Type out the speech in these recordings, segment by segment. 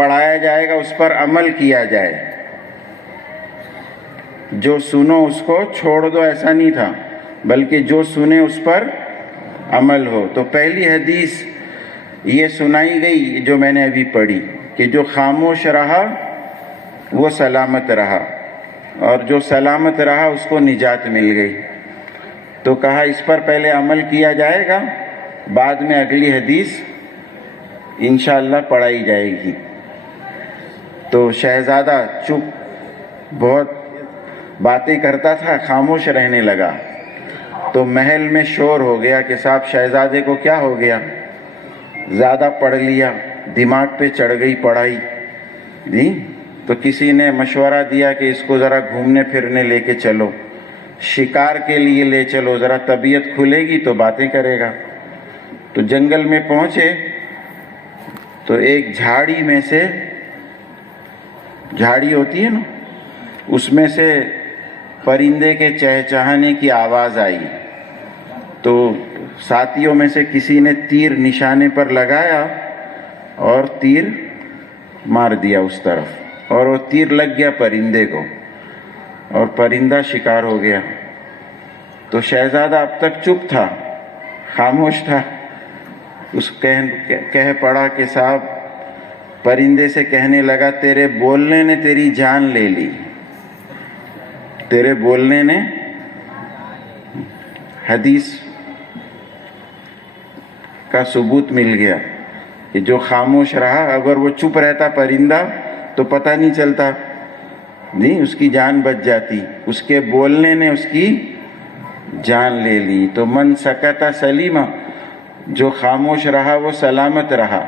پڑھایا جائے گا اس پر عمل کیا جائے. جو سنو اس کو چھوڑ دو ایسا نہیں تھا، بلکہ جو سنے اس پر عمل ہو. تو پہلی حدیث یہ سنائی گئی جو میں نے ابھی پڑھی کہ جو خاموش رہا وہ سلامت رہا، اور جو سلامت رہا اس کو نجات مل گئی. تو کہا اس پر پہلے عمل کیا جائے گا، بعد میں اگلی حدیث انشاءاللہ پڑھائی جائے گی. تو شہزادہ چپ بہت باتیں کرتا تھا، خاموش رہنے لگا. تو محل میں شور ہو گیا کہ صاحب شہزادے کو کیا ہو گیا، زیادہ پڑھ لیا، دماغ پہ چڑھ گئی پڑھائی جی. تو کسی نے مشورہ دیا کہ اس کو ذرا گھومنے پھرنے لے کے چلو، شکار کے لیے لے چلو، ذرا طبیعت کھلے گی تو باتیں کرے گا. تو جنگل میں پہنچے تو ایک جھاڑی میں سے، جھاڑی ہوتی ہے نا، اس میں سے پرندے کے چہچہانے کی آواز آئی. تو ساتھیوں میں سے کسی نے تیر نشانے پر لگایا اور تیر مار دیا اس طرف، اور وہ تیر لگ گیا پرندے کو اور پرندہ شکار ہو گیا. تو شہزادہ اب تک چپ تھا، خاموش تھا. اس کہہ پڑا کہ صاحب، پرندے سے کہنے لگا تیرے بولنے نے تیری جان لے لی، تیرے بولنے نے. حدیث کا ثبوت مل گیا کہ جو خاموش رہا، اگر وہ چپ رہتا پرندہ تو پتہ نہیں چلتا نہیں، اس کی جان بچ جاتی. اس کے بولنے نے اس کی جان لے لی. تو من سکت سلیما، جو خاموش رہا وہ سلامت رہا.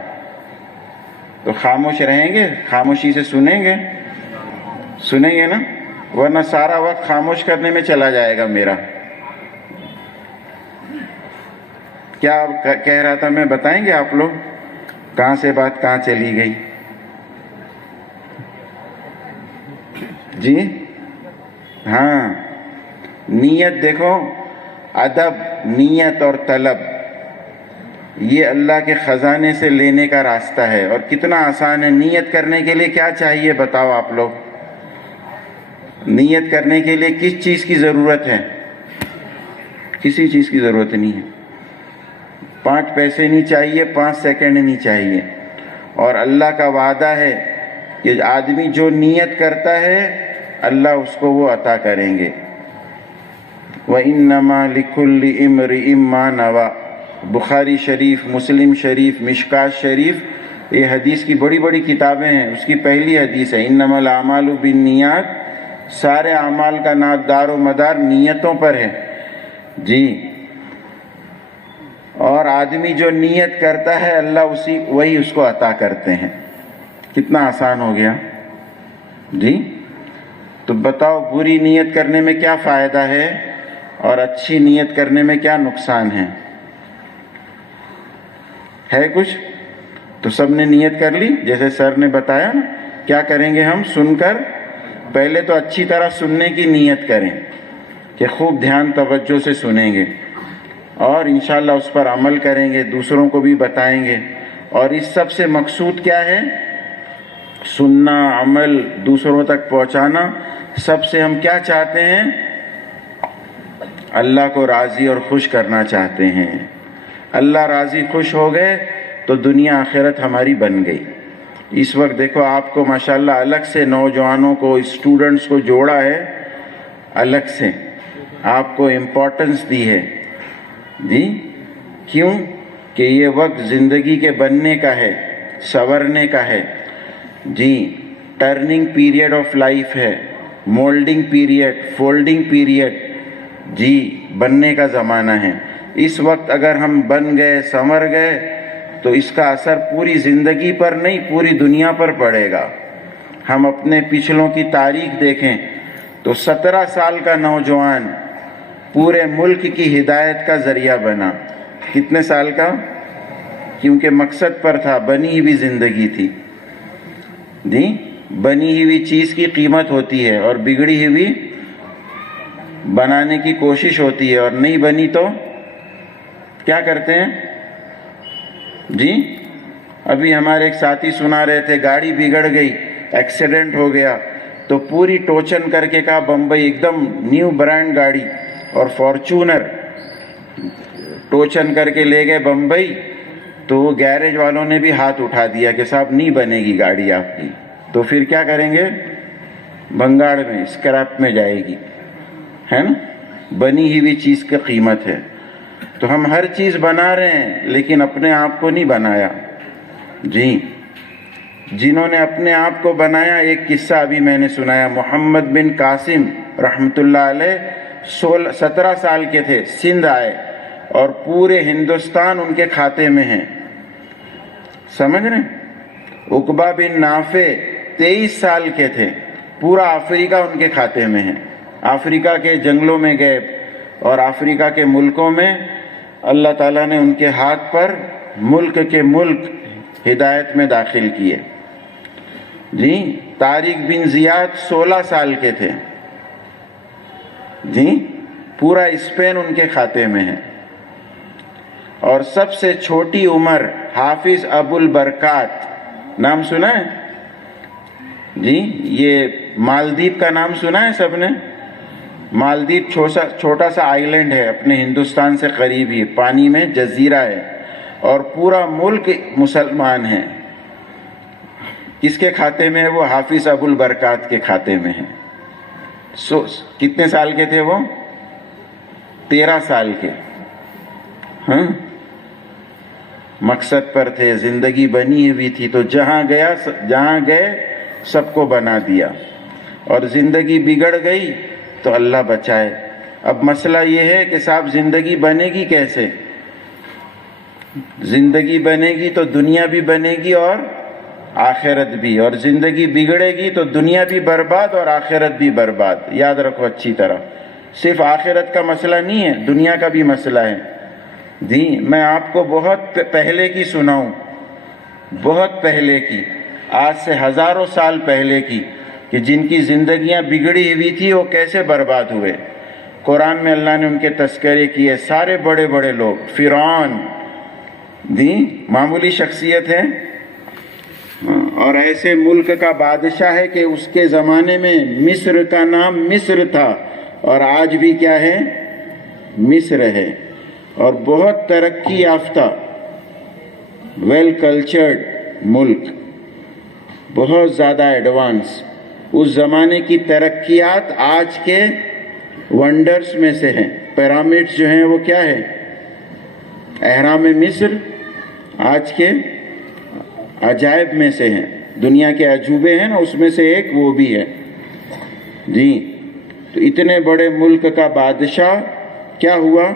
تو خاموش رہیں گے، خاموشی سے سنیں گے، سنیں گے نا، ورنہ سارا وقت خاموش کرنے میں چلا جائے گا میرا. کیا کہہ رہا تھا میں، بتائیں گے آپ لوگ؟ کہاں سے بات کہاں چلی گئی جی؟ ہاں، نیت دیکھو، ادب، نیت اور طلب، یہ اللہ کے خزانے سے لینے کا راستہ ہے. اور کتنا آسان ہے. نیت کرنے کے لیے کیا چاہیے بتاؤ آپ لوگ؟ نیت کرنے کے لیے کس چیز کی ضرورت ہے؟ کسی چیز کی ضرورت نہیں ہے. 5 پیسے نہیں چاہیے، 5 سیکنڈ نہیں چاہیے. اور اللہ کا وعدہ ہے کہ آدمی جو نیت کرتا ہے اللہ اس کو وہ عطا کریں گے. وَإِنَّمَا لِكُلِّ امْرِئٍ مَّا نَوَىٰ. بخاری شریف، مسلم شریف، مشکات شریف، یہ حدیث کی بڑی بڑی کتابیں ہیں. اس کی پہلی حدیث ہے انما الاعمال بالنیات. سارے اعمال کا دار و مدار نیتوں پر ہے جی. اور آدمی جو نیت کرتا ہے اللہ وہی اس کو عطا کرتے ہیں. کتنا آسان ہو گیا جی. تو بتاؤ، بری نیت کرنے میں کیا فائدہ ہے اور اچھی نیت کرنے میں کیا نقصان ہے کچھ؟ تو سب نے نیت کر لی جیسے سر نے بتایا نا. کیا کریں گے ہم؟ سن کر پہلے تو اچھی طرح سننے کی نیت کریں کہ خوب دھیان توجہ سے سنیں گے، اور انشاءاللہ اس پر عمل کریں گے، دوسروں کو بھی بتائیں گے. اور اس سب سے مقصود کیا ہے؟ سننا، عمل، دوسروں تک پہنچانا. سب سے ہم کیا چاہتے ہیں؟ اللہ کو راضی اور خوش کرنا چاہتے ہیں. اللہ راضی خوش ہو گئے تو دنیا آخرت ہماری بن گئی. اس وقت دیکھو آپ کو ماشاءاللہ الگ سے نوجوانوں کو، اسٹوڈنٹس کو جوڑا ہے، الگ سے آپ کو امپورٹنس دی ہے جی. کیوں؟ کہ یہ وقت زندگی کے بننے کا ہے، سنورنے کا ہے جی. ٹرننگ پیریڈ آف لائف ہے، مولڈنگ پیریڈ، فولڈنگ پیریڈ جی. بننے کا زمانہ ہے. اس وقت اگر ہم بن گئے، سنور گئے تو اس کا اثر پوری زندگی پر نہیں، پوری دنیا پر پڑے گا. ہم اپنے پچھلوں کی تاریخ دیکھیں تو 17 سال کا نوجوان پورے ملک کی ہدایت کا ذریعہ بنا. کتنے سال کا؟ کیونکہ مقصد پر تھا، بنی ہوئی زندگی تھی جی. بنی ہوئی چیز کی قیمت ہوتی ہے اور بگڑی ہوئی بنانے کی کوشش ہوتی ہے، اور نہیں بنی تو کیا کرتے ہیں جی؟ ابھی ہمارے ایک ساتھی سنا رہے تھے گاڑی بگڑ گئی, ایکسیڈنٹ ہو گیا, تو پوری ٹوچن کر کے کہا بمبئی, ایک دم نیو برانڈ گاڑی اور فارچونر ٹوچن کر کے لے گئے بمبئی. تو گیرج والوں نے بھی ہاتھ اٹھا دیا کہ صاحب نہیں بنے گی گاڑی آپ کی. تو پھر کیا کریں گے؟ بنگاڑ میں اسکریپ میں جائے گی, ہے نا. بنی ہوئی چیز کی قیمت ہے. تو ہم ہر چیز بنا رہے ہیں لیکن اپنے آپ کو نہیں بنایا. جی, جنہوں نے اپنے آپ کو بنایا, ایک قصہ ابھی میں نے سنایا. محمد بن قاسم رحمۃ اللہ علیہ 17 سال کے تھے, سندھ آئے اور پورے ہندوستان ان کے کھاتے میں ہیں, سمجھ رہے ہیں. عقبہ بن نافع 23 سال کے تھے, پورا افریقہ ان کے کھاتے میں ہے. افریقہ کے جنگلوں میں گئے اور افریقہ کے ملکوں میں اللہ تعالیٰ نے ان کے ہاتھ پر ملک کے ملک ہدایت میں داخل کیے. جی, طارق بن زیاد 16 سال کے تھے. جی, پورا اسپین ان کے کھاتے میں ہے. اور سب سے چھوٹی عمر حافظ ابو البرکات, نام سنا ہے؟ جی, یہ مالدیپ کا نام سنا ہے سب نے؟ مالدیپ چھوٹا سا آئی لینڈ ہے اپنے ہندوستان سے قریب ہی, پانی میں جزیرہ ہے اور پورا ملک مسلمان ہے. کس کے کھاتے میں ہے وہ؟ حافظ ابو البرکات کے کھاتے میں ہے. کتنے سال کے تھے وہ؟ 13 سال کے. ہاں, مقصد پر تھے, زندگی بنی ہوئی تھی, تو جہاں گئے سب کو بنا دیا. اور زندگی بگڑ گئی تو اللہ بچائے. اب مسئلہ یہ ہے کہ صاحب زندگی بنے گی کیسے؟ زندگی بنے گی تو دنیا بھی بنے گی اور آخرت بھی, اور زندگی بگڑے گی تو دنیا بھی برباد اور آخرت بھی برباد. یاد رکھو اچھی طرح, صرف آخرت کا مسئلہ نہیں ہے, دنیا کا بھی مسئلہ ہے. جی, میں آپ کو بہت پہلے کی سناؤں, بہت پہلے کی, آج سے ہزاروں سال پہلے کی, کہ جن کی زندگیاں بگڑی ہوئی تھی وہ کیسے برباد ہوئے. قرآن میں اللہ نے ان کے تذکرے کیے. سارے بڑے بڑے لوگ, فرعون, جی, معمولی شخصیت ہے, اور ایسے ملک کا بادشاہ ہے کہ اس کے زمانے میں مصر کا نام مصر تھا اور آج بھی کیا ہے؟ مصر ہے. اور بہت ترقی یافتہ, ویل کلچرڈ ملک, بہت زیادہ ایڈوانس. اس زمانے کی ترقیات آج کے ونڈرز میں سے ہیں. پیرامڈز جو ہیں وہ کیا ہے؟ اہرام مصر آج کے عجائب میں سے ہیں, دنیا کے عجوبے ہیں نا, اس میں سے ایک وہ بھی ہے. جی, تو اتنے بڑے ملک کا بادشاہ کیا ہوا؟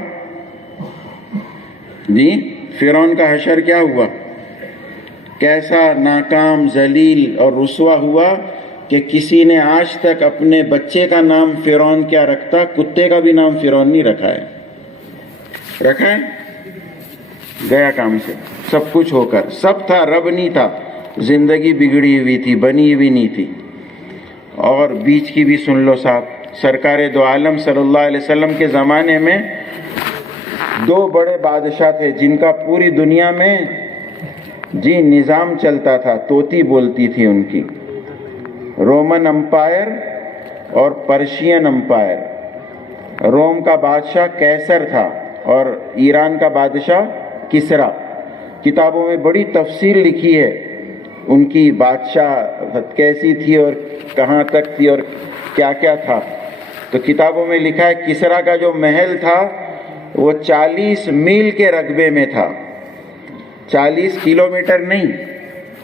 جی, فرعون کا حشر کیا ہوا؟ کیسا ناکام, ذلیل اور رسوا ہوا کہ کسی نے آج تک اپنے بچے کا نام فرعون کیا رکھتا, کتے کا بھی نام فرعون نہیں رکھا ہے. رکھا ہے؟ گیا کام سے. سب کچھ ہو کر, سب تھا, رب نہیں تھا. زندگی بگڑی ہوئی تھی, بنی ہوئی نہیں تھی. اور بیچ کی بھی سن لو صاحب, سرکار دو عالم صلی اللہ علیہ وسلم کے زمانے میں 2 بڑے بادشاہ تھے جن کا پوری دنیا میں جی نظام چلتا تھا, توتی بولتی تھی ان کی. رومن امپائر اور پرشین امپائر. روم کا بادشاہ کیسر تھا اور ایران کا بادشاہ کسرا. کتابوں میں بڑی تفصیل لکھی ہے ان کی بادشاہ کیسی تھی اور کہاں تک تھی اور کیا کیا تھا. تو کتابوں میں لکھا ہے کسرا کا جو محل تھا وہ 40 میل کے رقبے میں تھا. 40 کلومیٹر نہیں,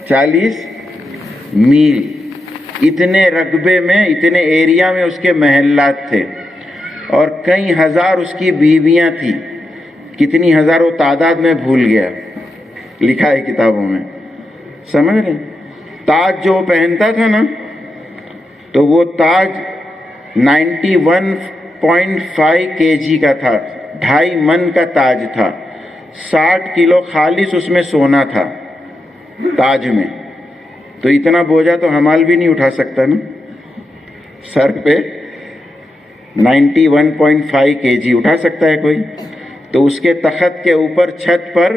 40 میل. اتنے رقبے میں, اتنے ایریا میں اس کے محلات تھے اور کئی ہزار اس کی بیویاں تھیں. کتنی ہزاروں تعداد میں بھول گیا, لکھا ہے کتابوں میں. سمجھ رہے؟ تاج جو پہنتا تھا نا, تو وہ تاج 91.5 kg کا تھا, 2.5 من کا تاج تھا. 60 کلو خالص اس میں سونا تھا تاج میں. تو اتنا بوجھا تو حمال بھی نہیں اٹھا سکتا نا سر پہ. 91.5 kg اٹھا سکتا ہے کوئی؟ تو اس کے تخت کے اوپر چھت پر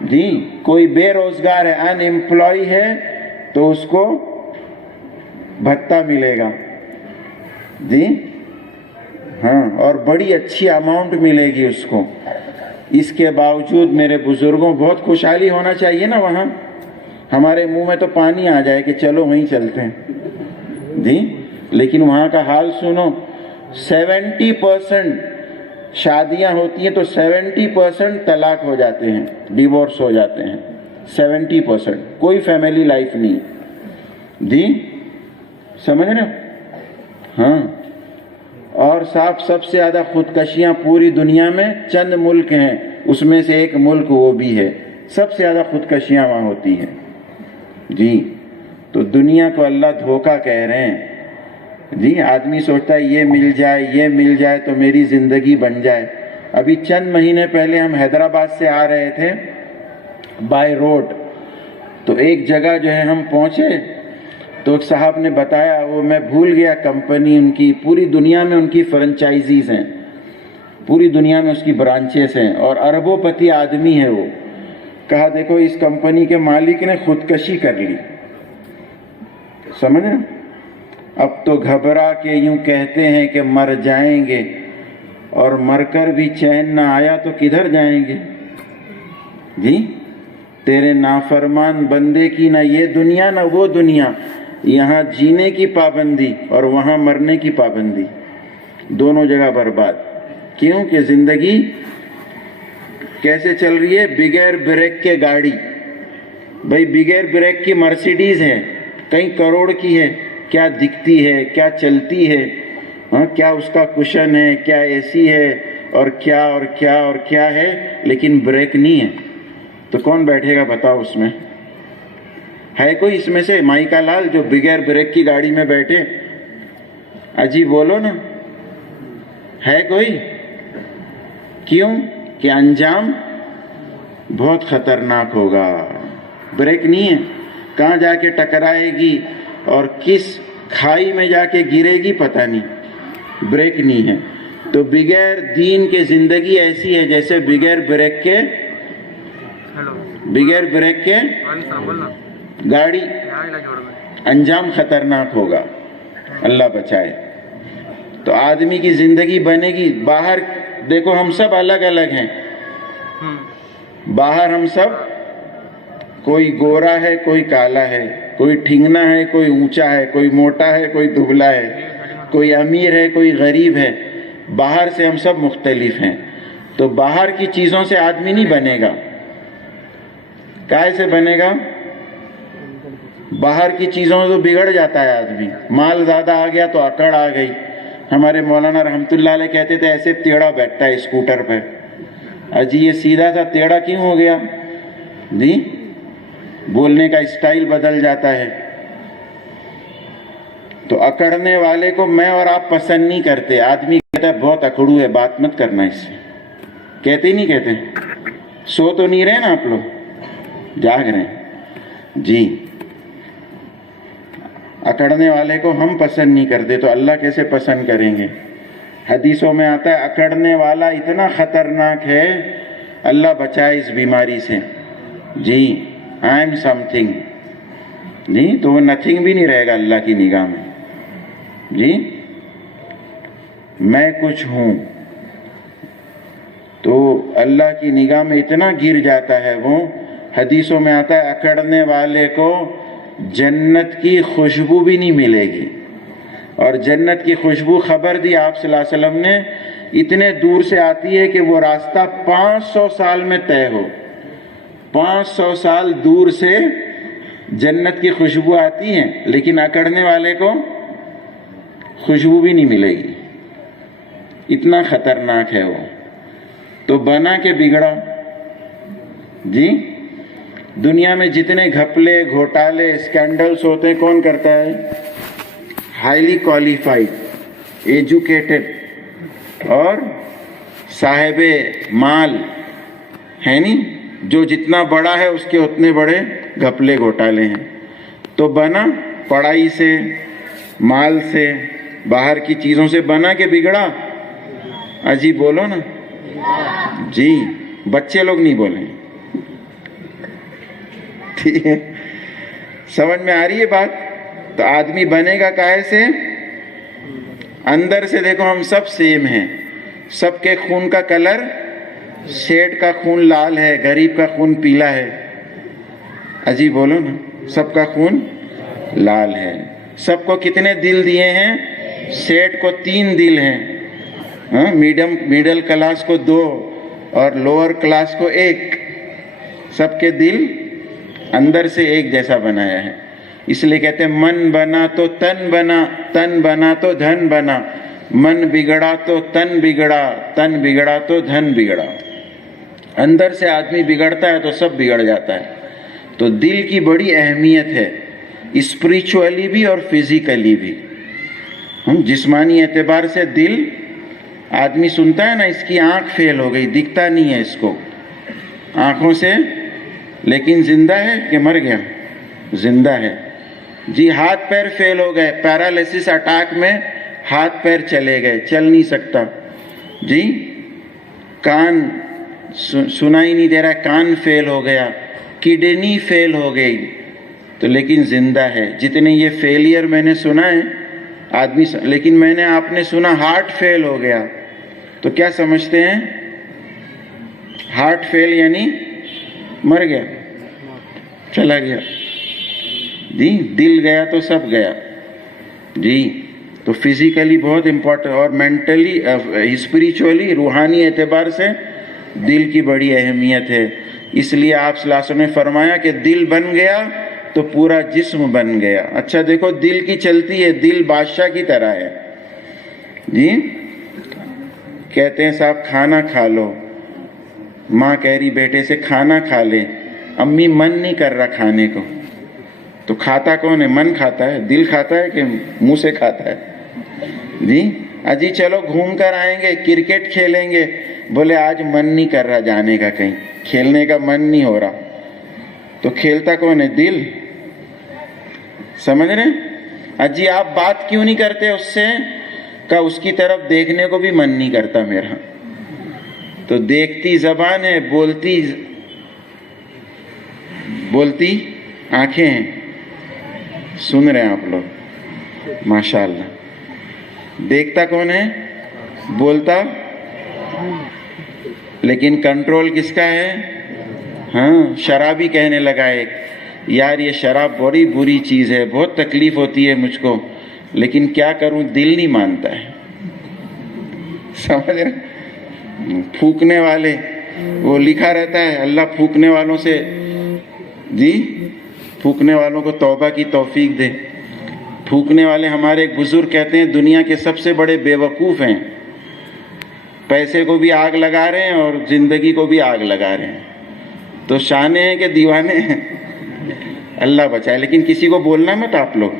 جی کوئی بے روزگار ہے، ان امپلائی ہے، تو اس کو بھتہ ملے گا جی ہاں، اور بڑی اچھی اماؤنٹ ملے گی اس کو. اس کے باوجود میرے بزرگوں بہت خوشحالی ہونا چاہیے نا وہاں. ہمارے منہ میں تو پانی آ جائے کہ چلو وہیں چلتے ہیں جی. لیکن وہاں کا حال سنو، 70% شادیاں ہوتی ہیں تو 70% طلاق ہو جاتے ہیں، ڈیورس ہو جاتے ہیں. 70% کوئی فیملی لائف نہیں جی، سمجھ رہے ہو؟ ہاں. اور صاحب سب سے زیادہ خودکشیاں پوری دنیا میں چند ملک ہیں، اس میں سے ایک ملک وہ بھی ہے، سب سے زیادہ خودکشیاں وہاں ہوتی ہیں جی. تو دنیا کو اللہ دھوکہ کہہ رہے ہیں جی. آدمی سوچتا ہے یہ مل جائے تو میری زندگی بن جائے. ابھی چند مہینے پہلے ہم حیدرآباد سے آ رہے تھے بائی روڈ، تو ایک جگہ جو ہے ہم پہنچے تو ایک صاحب نے بتایا، وہ میں بھول گیا کمپنی ان کی، پوری دنیا میں ان کی فرنچائزیز ہیں، پوری دنیا میں اس کی برانچز ہیں، اور اربوں پتی آدمی ہے وہ. کہا دیکھو اس کمپنی کے مالک نے خودکشی کر لی. سمجھ رہے؟ اب تو گھبرا کے یوں کہتے ہیں کہ مر جائیں گے، اور مر کر بھی چین نہ آیا تو کدھر جائیں گے جی. تیرے نافرمان بندے کی نہ یہ دنیا نہ وہ دنیا، یہاں جینے کی پابندی اور وہاں مرنے کی پابندی، دونوں جگہ برباد. کیوں کہ زندگی کیسے چل رہی ہے؟ بغیر بریک کے گاڑی. بھائی بغیر بریک کی مرسیڈیز ہے، کئی کروڑ کی ہے، کیا دکھتی ہے، کیا چلتی ہے، ہاں کیا اس کا کشن ہے، کیا اے سی ہے، اور کیا اور کیا اور کیا ہے، لیکن بریک نہیں ہے. تو کون بیٹھے گا بتاؤ اس میں؟ ہے کوئی اس میں سے مائیکا لال جو بغیر بریک کی گاڑی میں بیٹھے؟ اجی بولو نا، ہے کوئی؟ کیوں کہ انجام بہت خطرناک ہوگا. بریک نہیں ہے، کہاں جا کے ٹکرائے گی اور کس کھائی میں جا کے گرے گی پتہ نہیں. بریک نہیں ہے. تو بغیر دین کے زندگی ایسی ہے جیسے بغیر بریک کے گاڑی. انجام خطرناک ہوگا، اللہ بچائے. تو آدمی کی زندگی بنے گی. باہر دیکھو ہم سب الگ الگ ہیں، باہر ہم سب، کوئی گورا ہے کوئی کالا ہے، کوئی ٹھنگنا ہے کوئی اونچا ہے، کوئی موٹا ہے کوئی دبلا ہے، کوئی امیر ہے کوئی غریب ہے. باہر سے ہم سب مختلف ہیں. تو باہر کی چیزوں سے آدمی نہیں بنے گا. کائے سے بنے گا؟ باہر کی چیزوں سے تو بگڑ جاتا ہے آدمی. مال زیادہ آ گیا تو اکڑ آ گئی. ہمارے مولانا رحمت اللہ علیہ کہتے تھے ایسے ٹیڑھا بیٹھتا ہے اسکوٹر پہ. اجی یہ سیدھا تھا ٹیڑھا کیوں ہو گیا جی؟ بولنے کا اسٹائل بدل جاتا ہے. تو اکڑنے والے کو میں اور آپ پسند نہیں کرتے. آدمی کہتا ہے بہت اکڑو ہے، بات مت کرنا اس سے. کہتے ہی نہیں کہتے؟ سو تو نہیں رہے نا آپ لوگ، جاگ رہے ہیں جی. اکڑنے والے کو ہم پسند نہیں کرتے تو اللہ کیسے پسند کریں گے؟ حدیثوں میں آتا ہے اکڑنے والا اتنا خطرناک ہے، اللہ بچائے اس بیماری سے جی. آئی ایم سم تھنگ جی، تو وہ نتھنگ بھی نہیں رہے گا اللہ کی نگاہ میں جی. میں کچھ ہوں تو اللہ کی نگاہ میں اتنا گر جاتا ہے وہ. حدیثوں میں آتا ہے اکڑنے والے کو جنت کی خوشبو بھی نہیں ملے گی. اور جنت کی خوشبو خبر دی آپ صلی اللہ علیہ وسلم نے، اتنے دور سے آتی ہے کہ وہ راستہ 500 سال میں طے ہو. 500 سال دور سے جنت کی خوشبو آتی ہے، لیکن اکڑنے والے کو خوشبو بھی نہیں ملے گی. اتنا خطرناک ہے وہ. تو بنا کے بگڑا جی. دنیا میں جتنے گھپلے گھوٹالے اسکینڈلز ہوتے ہیں کون کرتا ہے؟ ہائیلی کوالیفائڈ، ایجوکیٹڈ اور صاحب مال ہے نہیں. جو جتنا بڑا ہے اس کے اتنے بڑے گھپلے گھوٹالے ہیں. تو بنا پڑھائی سے، مال سے، باہر کی چیزوں سے بنا کے بگڑا. اجی بولو نا جی. بچے لوگ نہیں بولیں ٹھیک ہے, سمجھ میں آ رہی ہے بات؟ تو آدمی بنے گا کاہے سے؟ اندر سے دیکھو ہم سب سیم ہیں, سب کے خون کا کلر, سیٹ کا خون لال ہے, غریب کا خون پیلا ہے. عجیب بولو نا, سب کا خون لال ہے. سب کو کتنے دل دیے ہیں؟ سیٹ کو 3 دل ہیں, میڈل کلاس کو 2 اور لوور کلاس کو 1. سب کے دل اندر سے ایک جیسا بنایا ہے. اس لیے کہتے ہیں من بنا تو تن بنا, تن بنا تو دھن بنا, من بگڑا تو تن بگڑا, تن بگڑا تو دھن بگڑا. اندر سے آدمی بگڑتا ہے تو سب بگڑ جاتا ہے. تو دل کی بڑی اہمیت ہے, اسپریچولی بھی اور فزیکلی بھی. جسمانی اعتبار سے دل, آدمی سنتا ہے نا اس کی آنکھ فیل ہو گئی, دکھتا نہیں ہے اس کو آنکھوں سے, لیکن زندہ ہے کہ مر گیا؟ زندہ ہے. جی ہاتھ پیر فیل ہو گئے, پیرالائسس اٹیک میں ہاتھ پیر چلے گئے, چل نہیں سکتا. جی کان سنائی نہیں دے رہا, کان فیل ہو گیا, کڈنی فیل ہو گئی, تو لیکن زندہ ہے. جتنے یہ فیلئر میں نے سنا ہے آدمی, لیکن میں نے آپ نے سنا ہارٹ فیل ہو گیا, تو کیا سمجھتے ہیں؟ ہارٹ فیل یعنی مر گیا, چلا گیا. جی دل گیا تو سب گیا. جی تو فزیکلی بہت امپورٹنٹ, اور مینٹلی اسپریچولی روحانی اعتبار سے دل کی بڑی اہمیت ہے. اس لیے آپ صلی اللہ علیہ وسلم نے فرمایا کہ دل بن گیا تو پورا جسم بن گیا. اچھا دیکھو دل کی چلتی ہے, دل بادشاہ کی طرح ہے. جی کہتے ہیں صاحب کھانا کھا لو, ماں کہہ رہی بیٹے سے کھانا کھا لے, امی من نہیں کر رہا کھانے کو, تو کھاتا کون ہے؟ من کھاتا ہے, دل کھاتا ہے کہ منہ سے کھاتا ہے؟ جی اجی چلو گھوم کر آئیں گے, کرکٹ کھیلیں گے, بولے آج من نہیں کر رہا جانے کا, کہیں کھیلنے کا من نہیں ہو رہا, تو کھیلتا کون ہے؟ دل. سمجھ رہے ہیں؟ اجی آپ بات کیوں نہیں کرتے اس سے؟ کہ اس کی طرف دیکھنے کو بھی من نہیں کرتا میرا. تو دیکھتی زبان ہے, بولتی آنکھیں ہیں. سن رہے ہیں آپ لوگ ماشاءاللہ. دیکھتا کون ہے؟ بولتا, لیکن کنٹرول کس کا ہے؟ ہاں شرابی کہنے لگا ایک, یار یہ شراب بڑی بری چیز ہے, بہت تکلیف ہوتی ہے مجھ کو, لیکن کیا کروں دل نہیں مانتا ہے. سمجھ رہے؟ پھونکنے والے, وہ لکھا رہتا ہے اللہ پھونکنے والوں سے, جی پھونکنے والوں کو توبہ کی توفیق دے. پھونکنے والے ہمارے ایک بزرگ کہتے ہیں دنیا کے سب سے بڑے بے وقوف ہیں, پیسے کو بھی آگ لگا رہے ہیں اور زندگی کو بھی آگ لگا رہے ہیں. تو شانے ہیں کہ دیوانے ہیں؟ اللہ بچائے. لیکن کسی کو بولنا مت آپ لوگ,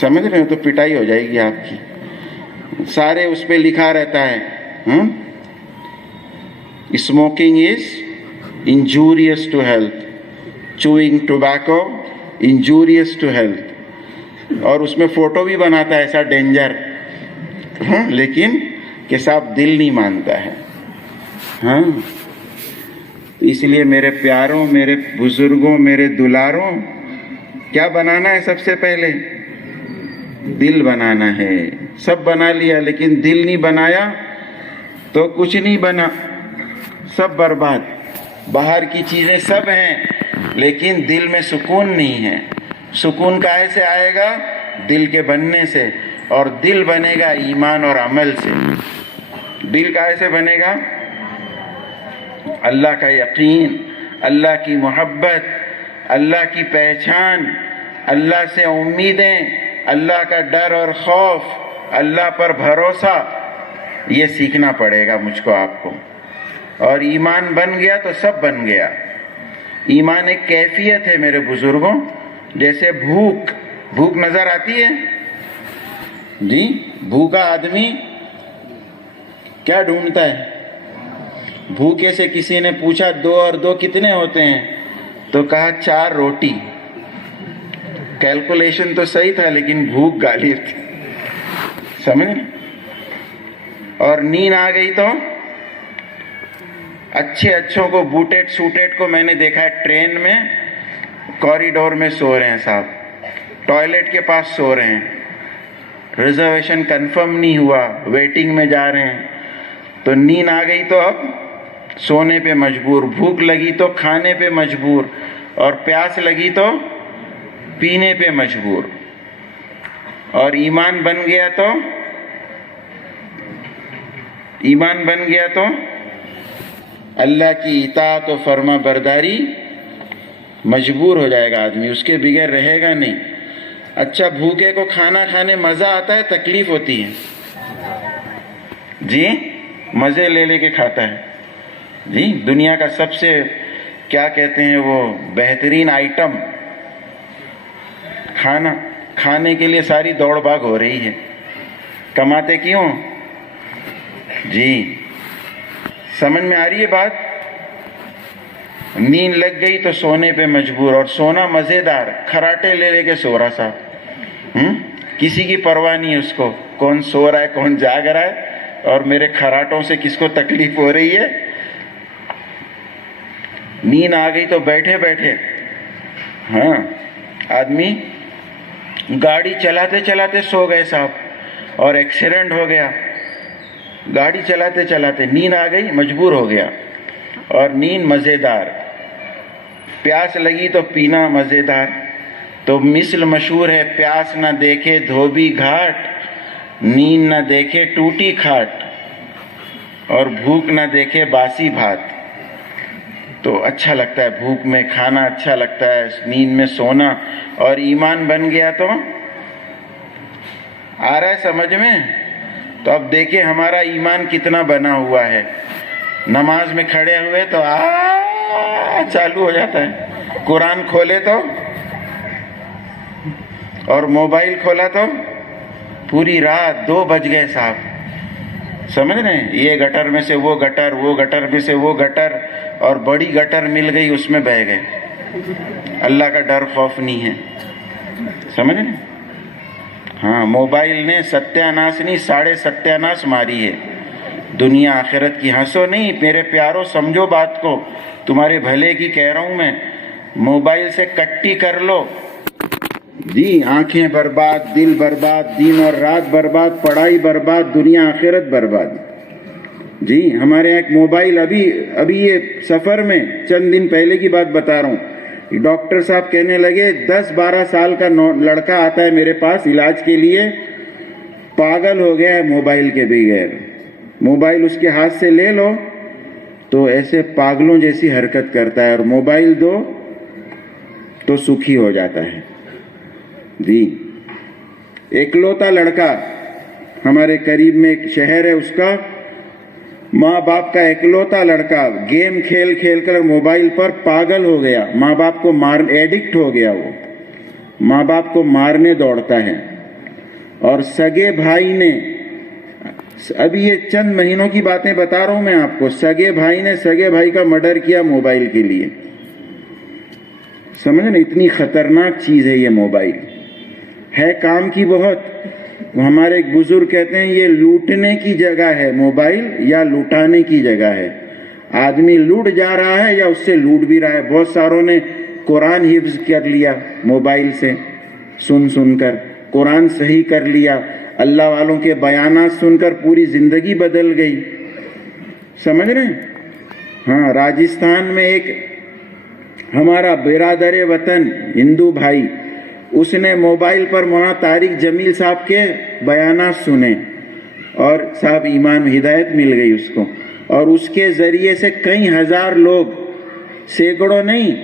سمجھ رہے ہو, تو پٹائی ہو جائے گی آپ کی. سارے اس پہ لکھا رہتا ہے smoking is injurious to health, chewing tobacco injurious to health, اور اس میں فوٹو بھی بناتا ہے ایسا ڈینجر, لیکن کہ صاحب دل نہیں مانتا ہے. ہاں اس لیے میرے پیاروں, میرے بزرگوں, میرے دلاروں, کیا بنانا ہے سب سے پہلے؟ دل بنانا ہے. سب بنا لیا لیکن دل نہیں بنایا تو کچھ نہیں بنا, سب برباد. باہر کی چیزیں سب ہیں لیکن دل میں سکون نہیں ہے. سکون کہاں سے آئے گا؟ دل کے بننے سے, اور دل بنے گا ایمان اور عمل سے. دل کہاں سے بنے گا؟ اللہ کا یقین, اللہ کی محبت, اللہ کی پہچان, اللہ سے امیدیں, اللہ کا ڈر اور خوف, اللہ پر بھروسہ, یہ سیکھنا پڑے گا مجھ کو آپ کو. اور ایمان بن گیا تو سب بن گیا. ایمان ایک کیفیت ہے میرے بزرگوں, جیسے بھوک نظر آتی ہے. جی بھوکا آدمی کیا ڈھونڈتا ہے؟ بھوکے سے کسی نے پوچھا 2 اور 2 کتنے ہوتے ہیں؟ تو کہا 4 روٹی. کیلکولیشن تو صحیح تھا لیکن بھوک غالب تھی. سمجھ؟ اور نیند آ گئی تو اچھوں کو, بوٹیڈ سوٹیڈ کو میں نے دیکھا ہے ٹرین میں, کاریڈور میں سو رہے ہیں صاحب, ٹوائلٹ کے پاس سو رہے ہیں, ریزرویشن کنفرم نہیں ہوا, ویٹنگ میں جا رہے ہیں, تو نیند آ گئی تو اب سونے پہ مجبور, بھوک لگی تو کھانے پہ مجبور, اور پیاس لگی تو پینے پہ مجبور. اور ایمان بن گیا تو اللہ کی اطاعت و فرما برداری, مجبور ہو جائے گا آدمی, اس کے بغیر رہے گا نہیں. اچھا, بھوکے کو کھانا کھانے مزہ آتا ہے, تکلیف ہوتی ہے؟ جی, مزے لے لے کے کھاتا ہے. جی, دنیا کا سب سے کیا کہتے ہیں وہ بہترین آئٹم کھانا, کھانے کے لیے ساری دوڑ بھاگ ہو رہی ہے. کماتے کیوں؟ جی, سمجھ میں آ رہی ہے بات؟ نیند لگ گئی تو سونے پہ مجبور, اور سونا مزیدار, کھراٹے لے لے کے سو رہا صاحب. کسی کی پرواہ نہیں اس کو, کون سو رہا ہے کون جاگ رہا ہے, اور میرے کھراٹوں سے کس کو تکلیف ہو رہی ہے. نیند آ گئی تو بیٹھے بیٹھے, ہاں, آدمی گاڑی چلاتے چلاتے سو گئے صاحب, اور ایکسیڈنٹ ہو گیا. گاڑی چلاتے چلاتے نیند آ گئی, مجبور ہو گیا, اور نیند مزیدار. پیاس لگی تو پینا مزیدار. تو مثل مشہور ہے, پیاس نہ دیکھے دھوبی گھاٹ, نیند نہ دیکھے ٹوٹی کھاٹ, اور بھوک نہ دیکھے باسی بھات. تو اچھا لگتا ہے بھوک میں کھانا, اچھا لگتا ہے نیند میں سونا. اور ایمان بن گیا تو آ رہا ہے سمجھ میں؟ تو اب دیکھیں ہمارا ایمان کتنا بنا ہوا ہے. نماز میں کھڑے ہوئے تو چالو ہو جاتا ہے, قرآن کھولے تو, اور موبائل کھولا تو پوری رات 2 بج گئے صاحب. سمجھ رہے ہیں؟ یہ گٹر میں سے وہ گٹر, وہ گٹر میں سے وہ گٹر, اور بڑی گٹر مل گئی اس میں بہہ گئے. اللہ کا ڈر خوف نہیں ہے. سمجھ رہے ہیں؟ ہاں, موبائل نے ستیاناش نہیں, 7.5 ماری ہے دنیا آخرت کی. ہنسو نہیں میرے پیارو, سمجھو بات کو, تمہارے بھلے کی کہہ رہا ہوں میں. موبائل سے کٹی کر لو جی, آنکھیں برباد, دل برباد, دن اور رات برباد, پڑھائی برباد, دنیا آخرت برباد. جی, ہمارے یہاں ایک موبائل ابھی یہ سفر میں چند دن پہلے کی بات بتا رہا ہوں, ڈاکٹر صاحب کہنے لگے 10-12 سال کا لڑکا آتا ہے میرے پاس علاج کے لیے, پاگل ہو گیا ہے موبائل کے بغیر. موبائل اس کے ہاتھ سے لے لو تو ایسے پاگلوں جیسی حرکت کرتا ہے, اور موبائل دو تو سکھی ہو جاتا ہے. جی, اکلوتا لڑکا ہمارے قریب میں ایک شہر ہے, اس کا ماں باپ کا اکلوتا لڑکا گیم کھیل کھیل کر موبائل پر پاگل ہو گیا. ماں باپ کو ایڈکٹ ہو گیا, وہ ماں باپ کو مارنے دوڑتا ہے. اور سگے بھائی نے, ابھی یہ چند مہینوں کی باتیں بتا رہا ہوں میں آپ کو, سگے بھائی نے سگے بھائی کا مرڈر کیا موبائل کے لیے. سمجھ نا, اتنی خطرناک چیز ہے یہ موبائل. ہے کام کی بہت. ہمارے ایک بزرگ کہتے ہیں یہ لوٹنے کی جگہ ہے موبائل, یا لوٹانے کی جگہ ہے. آدمی لوٹ جا رہا ہے یا اس سے لوٹ بھی رہا ہے. بہت ساروں نے قرآن حفظ کر لیا موبائل سے, سن کر قرآن صحیح کر لیا, اللہ والوں کے بیانات سن کر پوری زندگی بدل گئی. سمجھ رہے ہیں؟ ہاں, راجستھان میں ایک ہمارا برادر وطن ہندو بھائی, اس نے موبائل پر مولانا طارق جمیل صاحب کے بیانات سنے, اور صاحب ایمان ہدایت مل گئی اس کو, اور اس کے ذریعے سے کئی ہزار لوگ, سینکڑوں نہیں,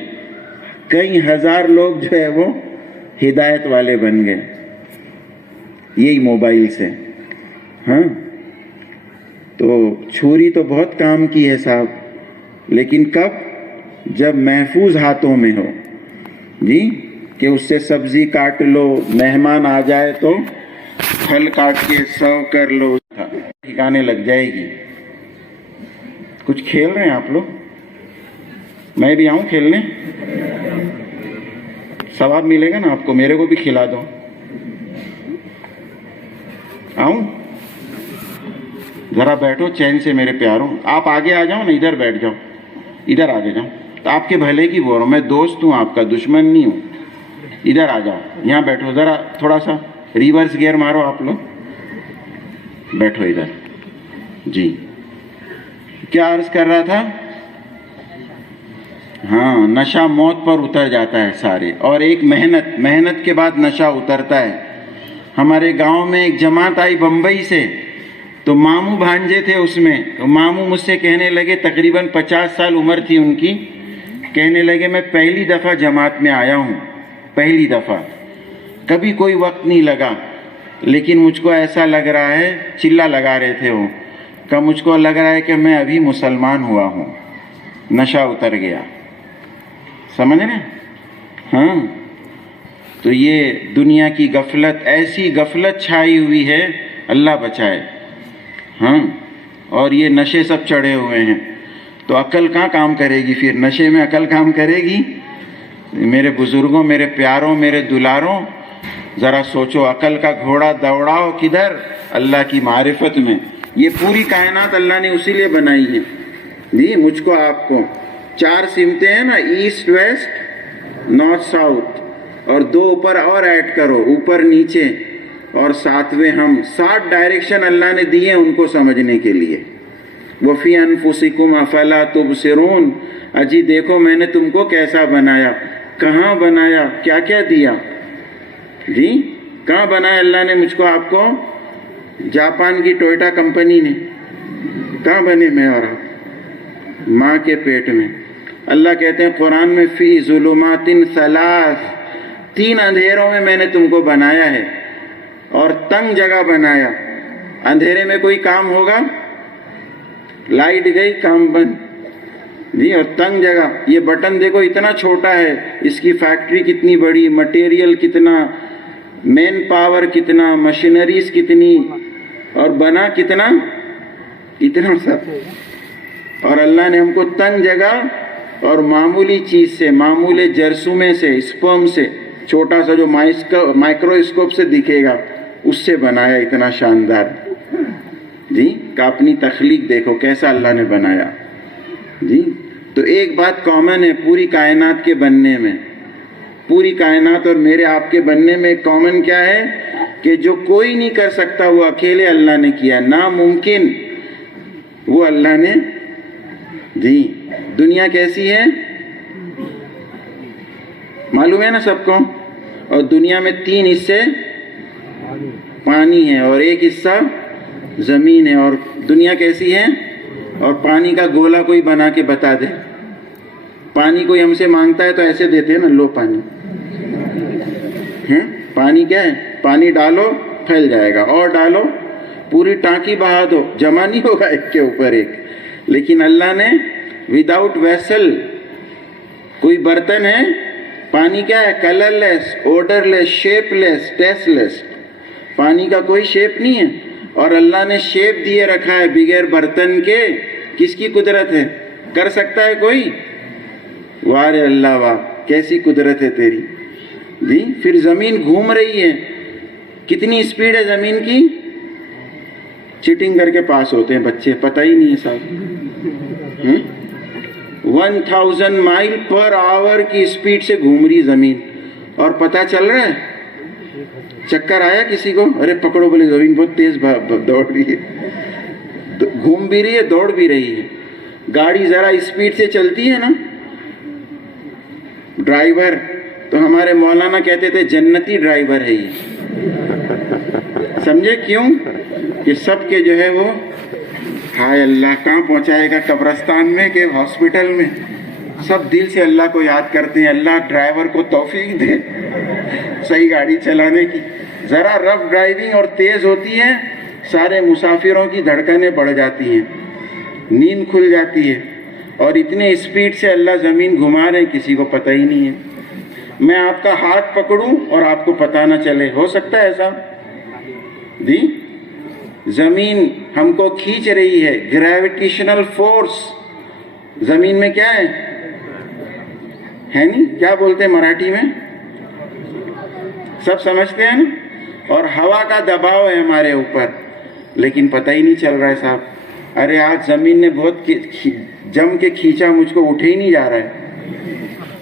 کئی ہزار لوگ جو ہے وہ ہدایت والے بن گئے یہی موبائل سے. ہاں, تو چھری تو بہت کام کی ہے صاحب, لیکن کب؟ جب محفوظ ہاتھوں میں ہو. جی, کہ اس سے سبزی کاٹ لو, مہمان آ جائے تو پھل کاٹ کے سرو کر لو, ٹھکانے لگ جائے گی. کچھ کھیل رہے ہیں آپ لوگ؟ میں بھی آؤں کھیلنے؟ ثواب ملے گا نا آپ کو, میرے کو بھی کھلا دو. آؤں؟ ذرا بیٹھو چین سے میرے پیاروں. آپ آگے آ جاؤ نا, ادھر بیٹھ جاؤ, ادھر آگے جاؤ, تو آپ کے بھلے کی بول رہا ہوں، میں دوست ہوں آپ کا، دشمن نہیں ہوں. ادھر آ جاؤ، یہاں بیٹھو، ذرا تھوڑا سا ریورس گیئر مارو آپ لوگ، بیٹھو ادھر. جی کیا عرض کر رہا تھا؟ ہاں، نشہ موت پر اتر جاتا ہے سارے، اور ایک محنت کے بعد نشہ اترتا ہے. ہمارے گاؤں میں ایک جماعت آئی بمبئی سے، تو ماموں بھانجے تھے اس میں. تو ماموں مجھ سے کہنے لگے، تقریباً 50 سال عمر تھی ان کی، کہنے لگے میں پہلی دفعہ جماعت میں آیا ہوں، پہلی دفعہ، کبھی کوئی وقت نہیں لگا، لیکن مجھ کو ایسا لگ رہا ہے، چلا لگا رہے تھے وہ، کہ مجھ کو لگ رہا ہے کہ میں ابھی مسلمان ہوا ہوں، نشہ اتر گیا. سمجھ رہے؟ ہاں. تو یہ دنیا کی غفلت، ایسی غفلت چھائی ہوئی ہے، اللہ بچائے. ہاں، اور یہ نشے سب چڑھے ہوئے ہیں، تو عقل کہاں کام کرے گی پھر؟ نشے میں عقل کام کرے گی؟ میرے بزرگوں، میرے پیاروں، میرے دلاروں، ذرا سوچو، عقل کا گھوڑا دوڑاؤ کدھر؟ اللہ کی معرفت میں. یہ پوری کائنات اللہ نے اسی لیے بنائی ہے جی، مجھ کو آپ کو. 4 سمتیں ہیں نا، ایسٹ ویسٹ نارتھ ساؤتھ، اور 2 اوپر اور ایڈ کرو، اوپر نیچے، اور 7ویں ہم. 7 ڈائریکشن اللہ نے دیے ان کو سمجھنے کے لیے. وَفِي أَنفُسِكُمْ أَفَلَا تُبْصِرُونَ. اجی دیکھو میں نے تم کو کیسا بنایا، کہاں بنایا، کیا کیا دیا جی. کہاں بنایا اللہ نے مجھ کو آپ کو؟ جاپان کی ٹوئوٹا کمپنی نے. کہاں بنے میں اور آپ؟ ماں کے پیٹ میں. اللہ کہتے ہیں قرآن میں، فی ظلمات 3، 3 اندھیروں میں نے تم کو بنایا ہے، اور تنگ جگہ بنایا. اندھیرے میں کوئی کام ہوگا؟ لائٹ گئی، کام بند جی. اور تنگ جگہ، یہ بٹن دیکھو اتنا چھوٹا ہے، اس کی فیکٹری کتنی بڑی، مٹیریل کتنا، مین پاور کتنا، مشینریز کتنی، اور بنا کتنا، اتنا سب. اور اللہ نے ہم کو تنگ جگہ اور معمولی چیز سے، معمولی جرثومے سے، اسپرم سے، چھوٹا سا جو مائکروسکوپ سے دکھے گا، اس سے بنایا. اتنا شاندار جی، کہ اپنی تخلیق دیکھو کیسا اللہ نے بنایا جی. تو ایک بات کامن ہے پوری کائنات کے بننے میں، پوری کائنات اور میرے آپ کے بننے میں کامن کیا ہے؟ کہ جو کوئی نہیں کر سکتا وہ اکیلے اللہ نے کیا، ناممکن وہ اللہ نے جی. دنیا کیسی ہے معلوم ہے نا سب کو؟ اور دنیا میں 3 حصے پانی ہے اور 1 حصہ زمین ہے. اور دنیا کیسی ہے؟ اور پانی کا گولا کوئی بنا کے بتا دے. پانی کوئی ہم سے مانگتا ہے تو ایسے دیتے ہیں نا، لو پانی. پانی کیا ہے؟ پانی ڈالو پھیل جائے گا، اور ڈالو پوری ٹانکی بہا دو، جمع نہیں ہوگا ایک کے اوپر ایک. لیکن اللہ نے وداؤٹ ویسل، کوئی برتن ہے، پانی کیا ہے؟ کلر لیس، اوڈر لیس، شیپ لیس، ٹیسٹ لیس. پانی کا کوئی شیپ نہیں ہے، اور اللہ نے شیپ دیے رکھا ہے بغیر برتن کے. کس کی قدرت ہے؟ کر سکتا ہے کوئی؟ واہ رے اللہ واہ، کیسی قدرت ہے تیری جی. پھر زمین گھوم رہی ہے، کتنی اسپیڈ ہے زمین کی؟ چیٹنگ کر کے پاس ہوتے ہیں بچے، پتہ ہی نہیں ہے صاحب. 1000 مائل پر آور کی اسپیڈ سے گھوم رہی زمین، اور پتہ چل رہا ہے؟ چکر آیا کسی کو؟ ارے پکڑو بولے، زمین بہت تیز دوڑ رہی ہے، گھوم بھی رہی ہے، دوڑ بھی رہی ہے. گاڑی ذرا اسپیڈ سے چلتی ہے نا، ڈرائیور تو ہمارے مولانا کہتے تھے جنتی ڈرائیور ہے یہ. سمجھے کیوں؟ کہ سب کے جو ہے وہ، ہائے اللہ کہاں پہنچائے گا، قبرستان میں کہ ہاسپٹل میں؟ سب دل سے اللہ کو یاد کرتے ہیں. اللہ ڈرائیور کو توفیق دے صحیح گاڑی چلانے کی. ذرا رف ڈرائیونگ اور تیز ہوتی ہے، سارے مسافروں کی دھڑکنیں بڑھ جاتی ہیں، نیند کھل جاتی ہے. اور اتنے اسپیڈ سے اللہ زمین گھما رہے ہیں، کسی کو پتہ ہی نہیں ہے. میں آپ کا ہاتھ پکڑوں اور آپ کو پتہ نہ چلے، ہو سکتا ہے ایسا جی؟ زمین ہم کو کھینچ رہی ہے، گریویٹیشنل فورس زمین میں کیا ہے نہیں؟ کیا بولتے ہیں مراٹھی میں؟ سب سمجھتے ہیں نا؟ اور ہوا کا دباؤ ہے ہمارے اوپر، لیکن پتہ ہی نہیں چل رہا ہے صاحب. ارے آج زمین نے بہت جم کے کھینچا، مجھ کو اٹھے ہی نہیں جا رہا ہے.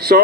100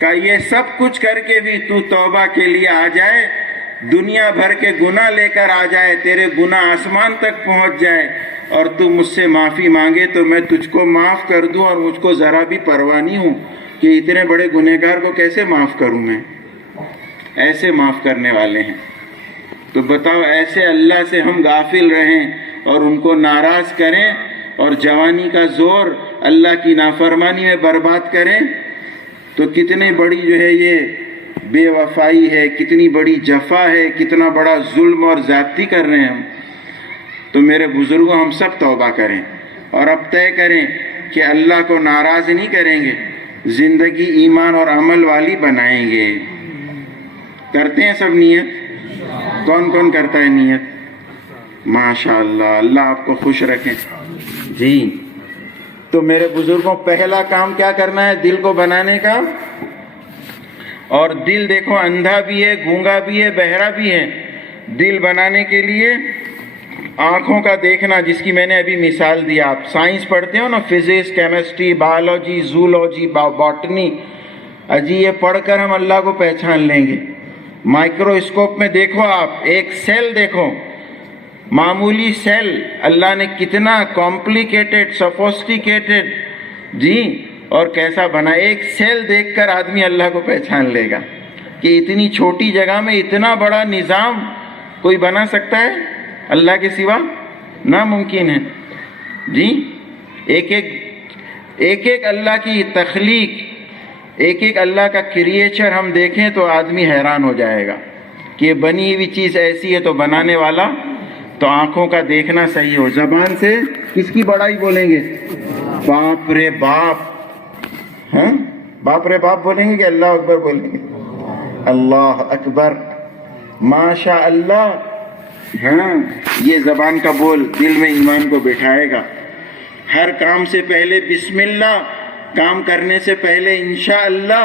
کہ یہ سب کچھ کر کے بھی تو توبہ کے لیے آ جائے، دنیا بھر کے گناہ لے کر آ جائے، تیرے گناہ آسمان تک پہنچ جائے اور تو مجھ سے معافی مانگے تو میں تجھ کو معاف کر دوں، اور مجھ کو ذرا بھی پرواہ نہیں ہوں کہ اتنے بڑے گنہگار کو کیسے معاف کروں میں۔ ایسے معاف کرنے والے ہیں۔ تو بتاؤ، ایسے اللہ سے ہم غافل رہیں اور ان کو ناراض کریں اور جوانی کا زور اللہ کی نافرمانی میں برباد کریں تو کتنی بڑی جو ہے یہ بے وفائی ہے، کتنی بڑی جفا ہے، کتنا بڑا ظلم اور زیادتی کر رہے ہیں ہم۔ تو میرے بزرگوں، ہم سب توبہ کریں اور اب طے کریں کہ اللہ کو ناراض نہیں کریں گے، زندگی ایمان اور عمل والی بنائیں گے۔ کرتے ہیں سب نیت؟ کون کون کرتا ہے نیت؟ ماشاءاللہ، اللہ آپ کو خوش رکھیں جی۔ تو میرے بزرگوں، پہلا کام کیا کرنا ہے؟ دل کو بنانے کا۔ اور دل دیکھو اندھا بھی ہے، گونگا بھی ہے، بہرا بھی ہے۔ دل بنانے کے لیے آنکھوں کا دیکھنا، جس کی میں نے ابھی مثال دی۔ آپ سائنس پڑھتے ہو نا، physics, chemistry, biology, zoology, botany, اجی یہ پڑھ کر ہم اللہ کو پہچان لیں گے۔ مائکروسکوپ میں دیکھو، آپ ایک سیل دیکھو، معمولی سیل اللہ نے کتنا کمپلیکیٹڈ، سفوسٹیکیٹڈ جی اور کیسا بنا۔ ایک سیل دیکھ کر آدمی اللہ کو پہچان لے گا کہ اتنی چھوٹی جگہ میں اتنا بڑا نظام کوئی بنا سکتا ہے اللہ کے سوا؟ ناممکن ہے جی۔ ایک ایک اللہ کی تخلیق، ایک ایک اللہ کا کریچر ہم دیکھیں تو آدمی حیران ہو جائے گا کہ یہ بنی ہوئی چیز ایسی ہے تو بنانے والا۔ تو آنکھوں کا دیکھنا صحیح ہو۔ زبان سے کس کی بڑائی بولیں گے؟ باپ رے باپ، ہاں باپ رے باپ بولیں گے کہ اللہ اکبر بولیں گے؟ اللہ اکبر، ماشاء اللہ۔ ہاں، یہ زبان کا بول دل میں ایمان کو بٹھائے گا۔ ہر کام سے پہلے بسم اللہ، کام کرنے سے پہلے انشاءاللہ،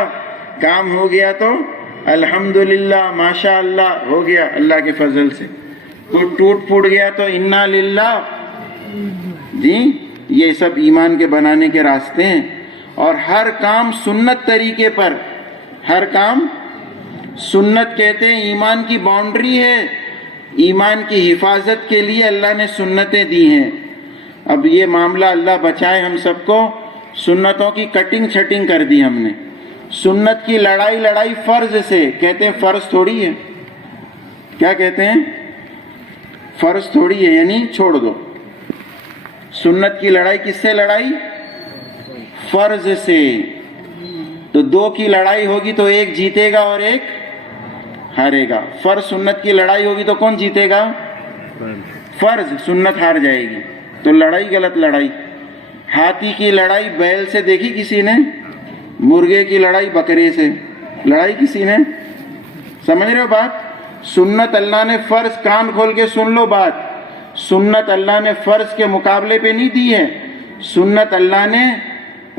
کام ہو گیا تو الحمدللہ، ماشاء اللہ ہو گیا اللہ کے فضل سے۔ کوئی ٹوٹ پھوٹ گیا تو انا للہ جی۔ یہ سب ایمان کے بنانے کے راستے ہیں۔ اور ہر کام سنت طریقے پر، ہر کام سنت کہتے ہیں ایمان کی باؤنڈری ہے، ایمان کی حفاظت کے لیے اللہ نے سنتیں دی ہیں۔ اب یہ معاملہ اللہ بچائے ہم سب کو، سنتوں کی کٹنگ چھٹنگ کر دی ہم نے۔ سنت کی لڑائی فرض سے، کہتے ہیں فرض تھوڑی ہے، کیا کہتے ہیں؟ فرض تھوڑی ہے، یعنی چھوڑ دو۔ سنت کی لڑائی کس سے لڑائی؟ فرض سے۔ تو دو کی لڑائی ہوگی تو ایک جیتے گا اور ایک ہارے گا۔ فرض سنت کی لڑائی ہوگی تو کون جیتے گا؟ فرض، سنت ہار جائے گی۔ تو لڑائی غلط لڑائی۔ ہاتھی کی لڑائی بیل سے دیکھی کسی نے؟ مرغے کی لڑائی بکرے سے، لڑائی کسی نے؟ سمجھ رہے ہو بات؟ سنت اللہ نے فرض، کان کھول کے سن لو بات، سنت اللہ نے فرض کے مقابلے پہ نہیں دی ہے۔ سنت اللہ نے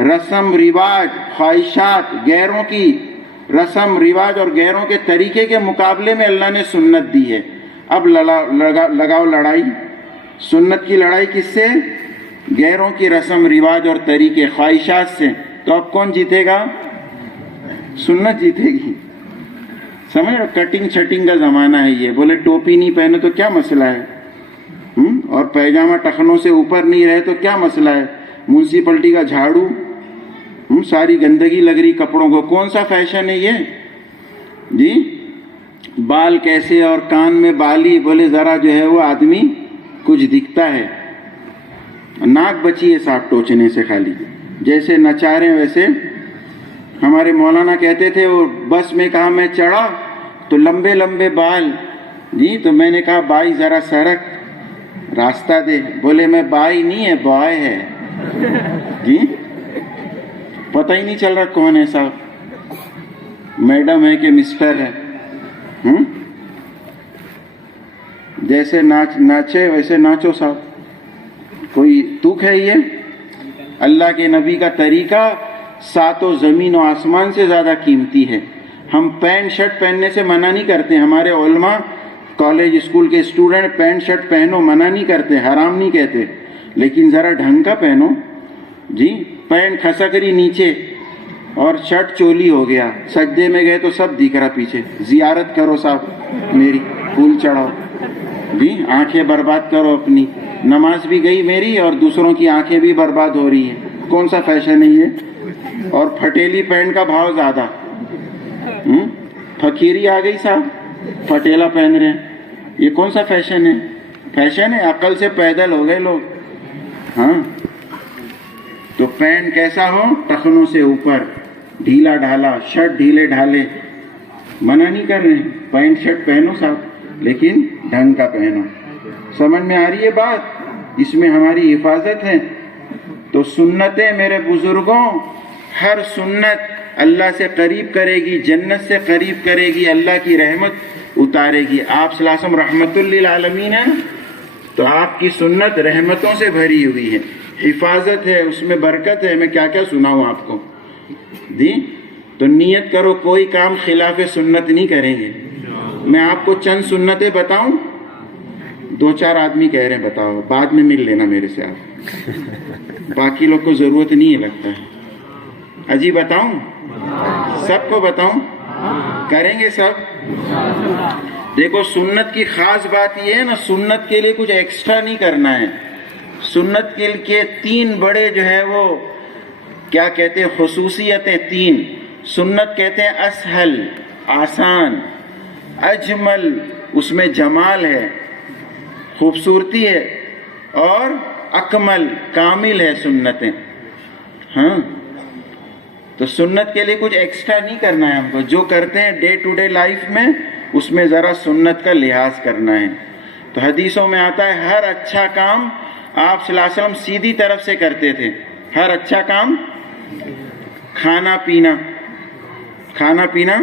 رسم رواج، خواہشات، غیروں کی رسم رواج اور غیروں کے طریقے کے مقابلے میں اللہ نے سنت دی ہے۔ اب لگاؤ لڑائی۔ سنت کی لڑائی کس سے؟ غیروں کی رسم رواج اور طریقے، خواہشات سے۔ تو اب کون جیتے گا؟ سنت جیتے گی۔ سمجھ رہے؟ کٹنگ چھٹنگ کا زمانہ ہے یہ۔ بولے ٹوپی نہیں پہنے تو کیا مسئلہ ہے، اور پیجامہ ٹخنوں سے اوپر نہیں رہے تو کیا مسئلہ ہے؟ میونسپلٹی کا جھاڑو، ساری گندگی لگ رہی کپڑوں کو، کون سا فیشن ہے یہ جی؟ بال کیسے اور کان میں بالی، بولے ذرا جو ہے وہ آدمی کچھ دکھتا ہے۔ ناک بچی ہے صاحب ٹوچنے سے، خالی جیسے نچا رہے ہیں ویسے۔ ہمارے مولانا کہتے تھے، وہ بس میں کہا میں چڑھا تو لمبے لمبے بال جی، تو میں نے کہا بھائی ذرا سڑک راستہ دے۔ بولے میں بائی نہیں ہے، بوائے ہے جی۔ پتہ ہی نہیں چل رہا کون ہے صاحب، میڈم ہے کہ مسٹر ہے۔ جیسے ناچے ویسے ناچو صاحب، کوئی تک ہے یہ؟ اللہ کے نبی کا طریقہ ساتوں زمین و آسمان سے زیادہ قیمتی ہے۔ ہم پینٹ شرٹ پہننے سے منع نہیں کرتے، ہمارے علماء کالج اسکول کے اسٹوڈنٹ پینٹ شرٹ پہنو منع نہیں کرتے، حرام نہیں کہتے، لیکن ذرا ڈھنگ کا پہنو جی۔ پینٹ کھسک رہی نیچے اور شرٹ چولی ہو گیا, سجدے میں گئے تو سب دکھ رہا پیچھے. زیارت کرو صاحب میری, پھول چڑھاؤ جی, آنکھیں برباد کرو اپنی. نماز بھی گئی میری اور دوسروں کی آنکھیں بھی برباد ہو رہی ہیں. کون سا فیشن ہے یہ؟ اور پھٹیلی پینٹ کا بھاؤ زیادہ. فقیری آ گئی صاحب, پھٹیلا پہن رہے ہیں. یہ کون سا فیشن ہے؟ فیشن ہے؟ عقل سے پیدل ہو گئے لوگ. ہاں تو پینٹ کیسا ہو؟ ٹخنوں سے اوپر, ڈھیلا ڈھالا, شرٹ ڈھیلے ڈھالے. منع نہیں کر رہے ہیں, پینٹ شرٹ پہنو صاحب, لیکن ڈھنگ کا پہنو. سمجھ میں آ رہی ہے بات؟ اس میں ہماری حفاظت ہے. تو سنتیں میرے بزرگوں, ہر سنت اللہ سے قریب کرے گی, جنت سے قریب کرے گی, اللہ کی رحمت اتارے گی. آپ صلی اللہ علیہ وسلم رحمت للعالمین ہیں, تو آپ کی سنت رحمتوں سے بھری ہوئی ہے, حفاظت ہے, اس میں برکت ہے. میں کیا کیا سناؤں آپ کو جی. تو نیت کرو کوئی کام خلاف سنت نہیں کریں گے. میں آپ کو چند سنتیں بتاؤں, 2-4 آدمی کہہ رہے ہیں بتاؤ, بعد میں مل لینا میرے سے آپ, باقی لوگ کو ضرورت نہیں ہے لگتا ہے. اجی بتاؤں, سب کو بتاؤں, کریں گے سب. دیکھو سنت کی خاص بات یہ ہے نا, سنت کے لیے کچھ ایکسٹرا نہیں کرنا ہے. سنت کے لیے 3 بڑے جو ہے وہ کیا کہتے ہیں خصوصیتیں, 3. سنت کہتے ہیں اسہل, آسان, اجمل, اس میں جمال ہے, خوبصورتی ہے, اور اکمل, کامل ہے سنتیں. ہاں تو سنت کے لیے کچھ ایکسٹرا نہیں کرنا ہے ہم کو. جو کرتے ہیں ڈے ٹو ڈے لائف میں, اس میں ذرا سنت کا لحاظ کرنا ہے. تو حدیثوں میں آتا ہے ہر اچھا کام آپ صلی اللہ علیہ وسلم سیدھی طرف سے کرتے تھے. ہر اچھا کام, کھانا پینا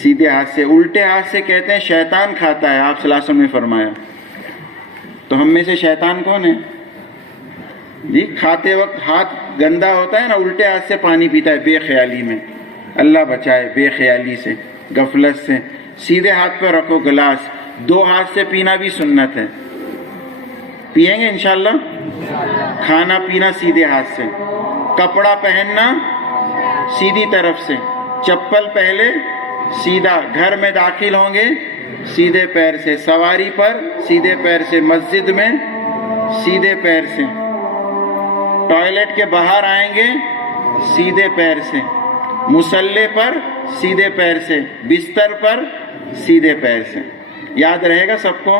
سیدھے ہاتھ سے. الٹے ہاتھ سے کہتے ہیں شیطان کھاتا ہے, آپ صلی اللہ علیہ وسلم نے فرمایا. تو ہم میں سے شیطان کون ہے جی؟ کھاتے وقت ہاتھ گندا ہوتا ہے نا, الٹے ہاتھ سے پانی پیتا ہے بے خیالی میں. اللہ بچائے بے خیالی سے, غفلت سے. سیدھے ہاتھ پہ رکھو گلاس. 2 ہاتھ سے پینا بھی سنت ہے, پیئیں گے انشاءاللہ. کھانا پینا سیدھے ہاتھ سے. کپڑا پہننا سیدھی طرف سے. چپل پہلے سیدھا. گھر میں داخل ہوں گے سیدھے پیر سے. سواری پر سیدھے پیر سے. مسجد میں سیدھے پیر سے. ٹوائلٹ کے باہر آئیں گے سیدھے پیر سے. مصلی پر سیدھے پیر سے. بستر پر سیدھے پیر سے. یاد رہے گا سب کو,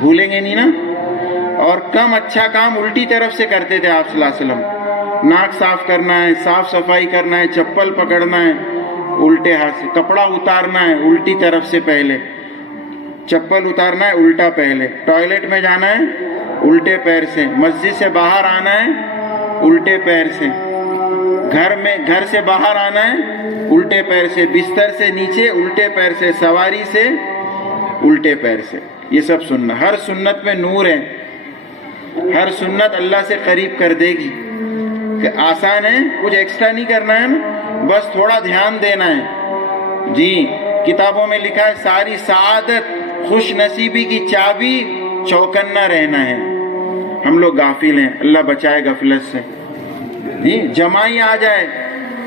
بھولیں گے نہیں نا. اور کم اچھا کام الٹی طرف سے کرتے تھے آپ صلی اللہ علیہ وسلم. ناک صاف کرنا ہے, صاف صفائی کرنا ہے, چپل پکڑنا ہے الٹے ہاتھ سے. کپڑا اتارنا ہے الٹی طرف سے پہلے. چپل اتارنا ہے الٹا پہلے. ٹوائلٹ میں جانا ہے الٹے پیر سے. مسجد سے باہر آنا ہے الٹے پیر سے. گھر سے باہر آنا ہے الٹے پیر سے. بستر سے نیچے الٹے پیر سے. سواری سے الٹے پیر سے. یہ سب سننا. ہر سنت میں نور ہے, ہر سنت اللہ سے قریب کر دے گی. آسان ہے, کچھ ایکسٹرا نہیں کرنا ہے نا, بس تھوڑا دھیان دینا ہے جی. کتابوں میں لکھا ہے ساری سعادت, خوش نصیبی کی چابی چوکنا رہنا ہے. ہم لوگ غافل ہیں, اللہ بچائے غفلت سے جی. جمائی آ جائے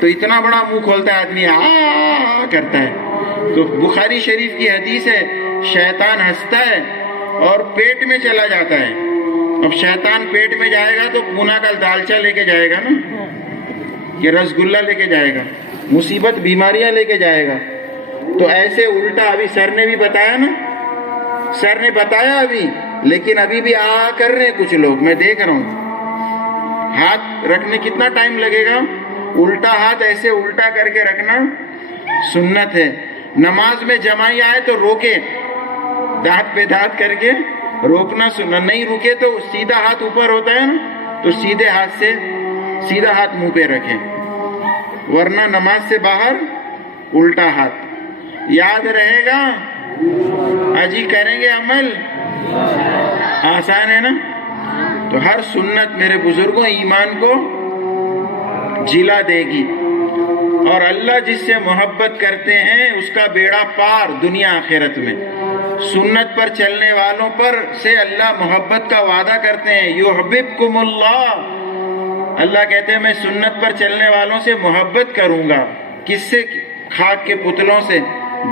تو اتنا بڑا منہ کھولتا ہے آدمی, کرتا ہے. تو بخاری شریف کی حدیث ہے, شیطان ہنستا ہے اور پیٹ میں چلا جاتا ہے. اب شیطان پیٹ میں جائے گا تو پونا کا دالچا لے کے جائے گا نا, کہ رسگلہ لے کے جائے گا, مصیبت بیماریاں لے کے جائے گا. تو ایسے الٹا ابھی سر نے بھی بتایا نا, سر نے بتایا ابھی, لیکن ابھی بھی کر رہے ہیں کچھ لوگ, میں دیکھ رہا ہوں. ہاتھ رکھنے کتنا ٹائم لگے گا؟ الٹا ہاتھ ایسے الٹا کر کے رکھنا سنت ہے. نماز میں جمائی آئے تو روکے, دانت پہ دانت کر کے روکنا سننا. نہیں رکے تو سیدھا ہاتھ اوپر ہوتا ہے نا, تو سیدھے ہاتھ سے سیدھا ہاتھ منہ پہ رکھیں, ورنہ نماز سے باہر الٹا ہاتھ. یاد رہے گا؟ اجی کریں گے عمل, آسان ہے نا. تو ہر سنت میرے بزرگوں ایمان کو جلا دے گی. اور اللہ جس سے محبت کرتے ہیں اس کا بیڑا پار دنیا آخرت میں. سنت پر چلنے والوں پر سے اللہ محبت کا وعدہ کرتے ہیں. یحببکم اللہ اللہ کہتے ہیں میں سنت پر چلنے والوں سے محبت کروں گا. کس سے؟ خاک کے پتلوں سے,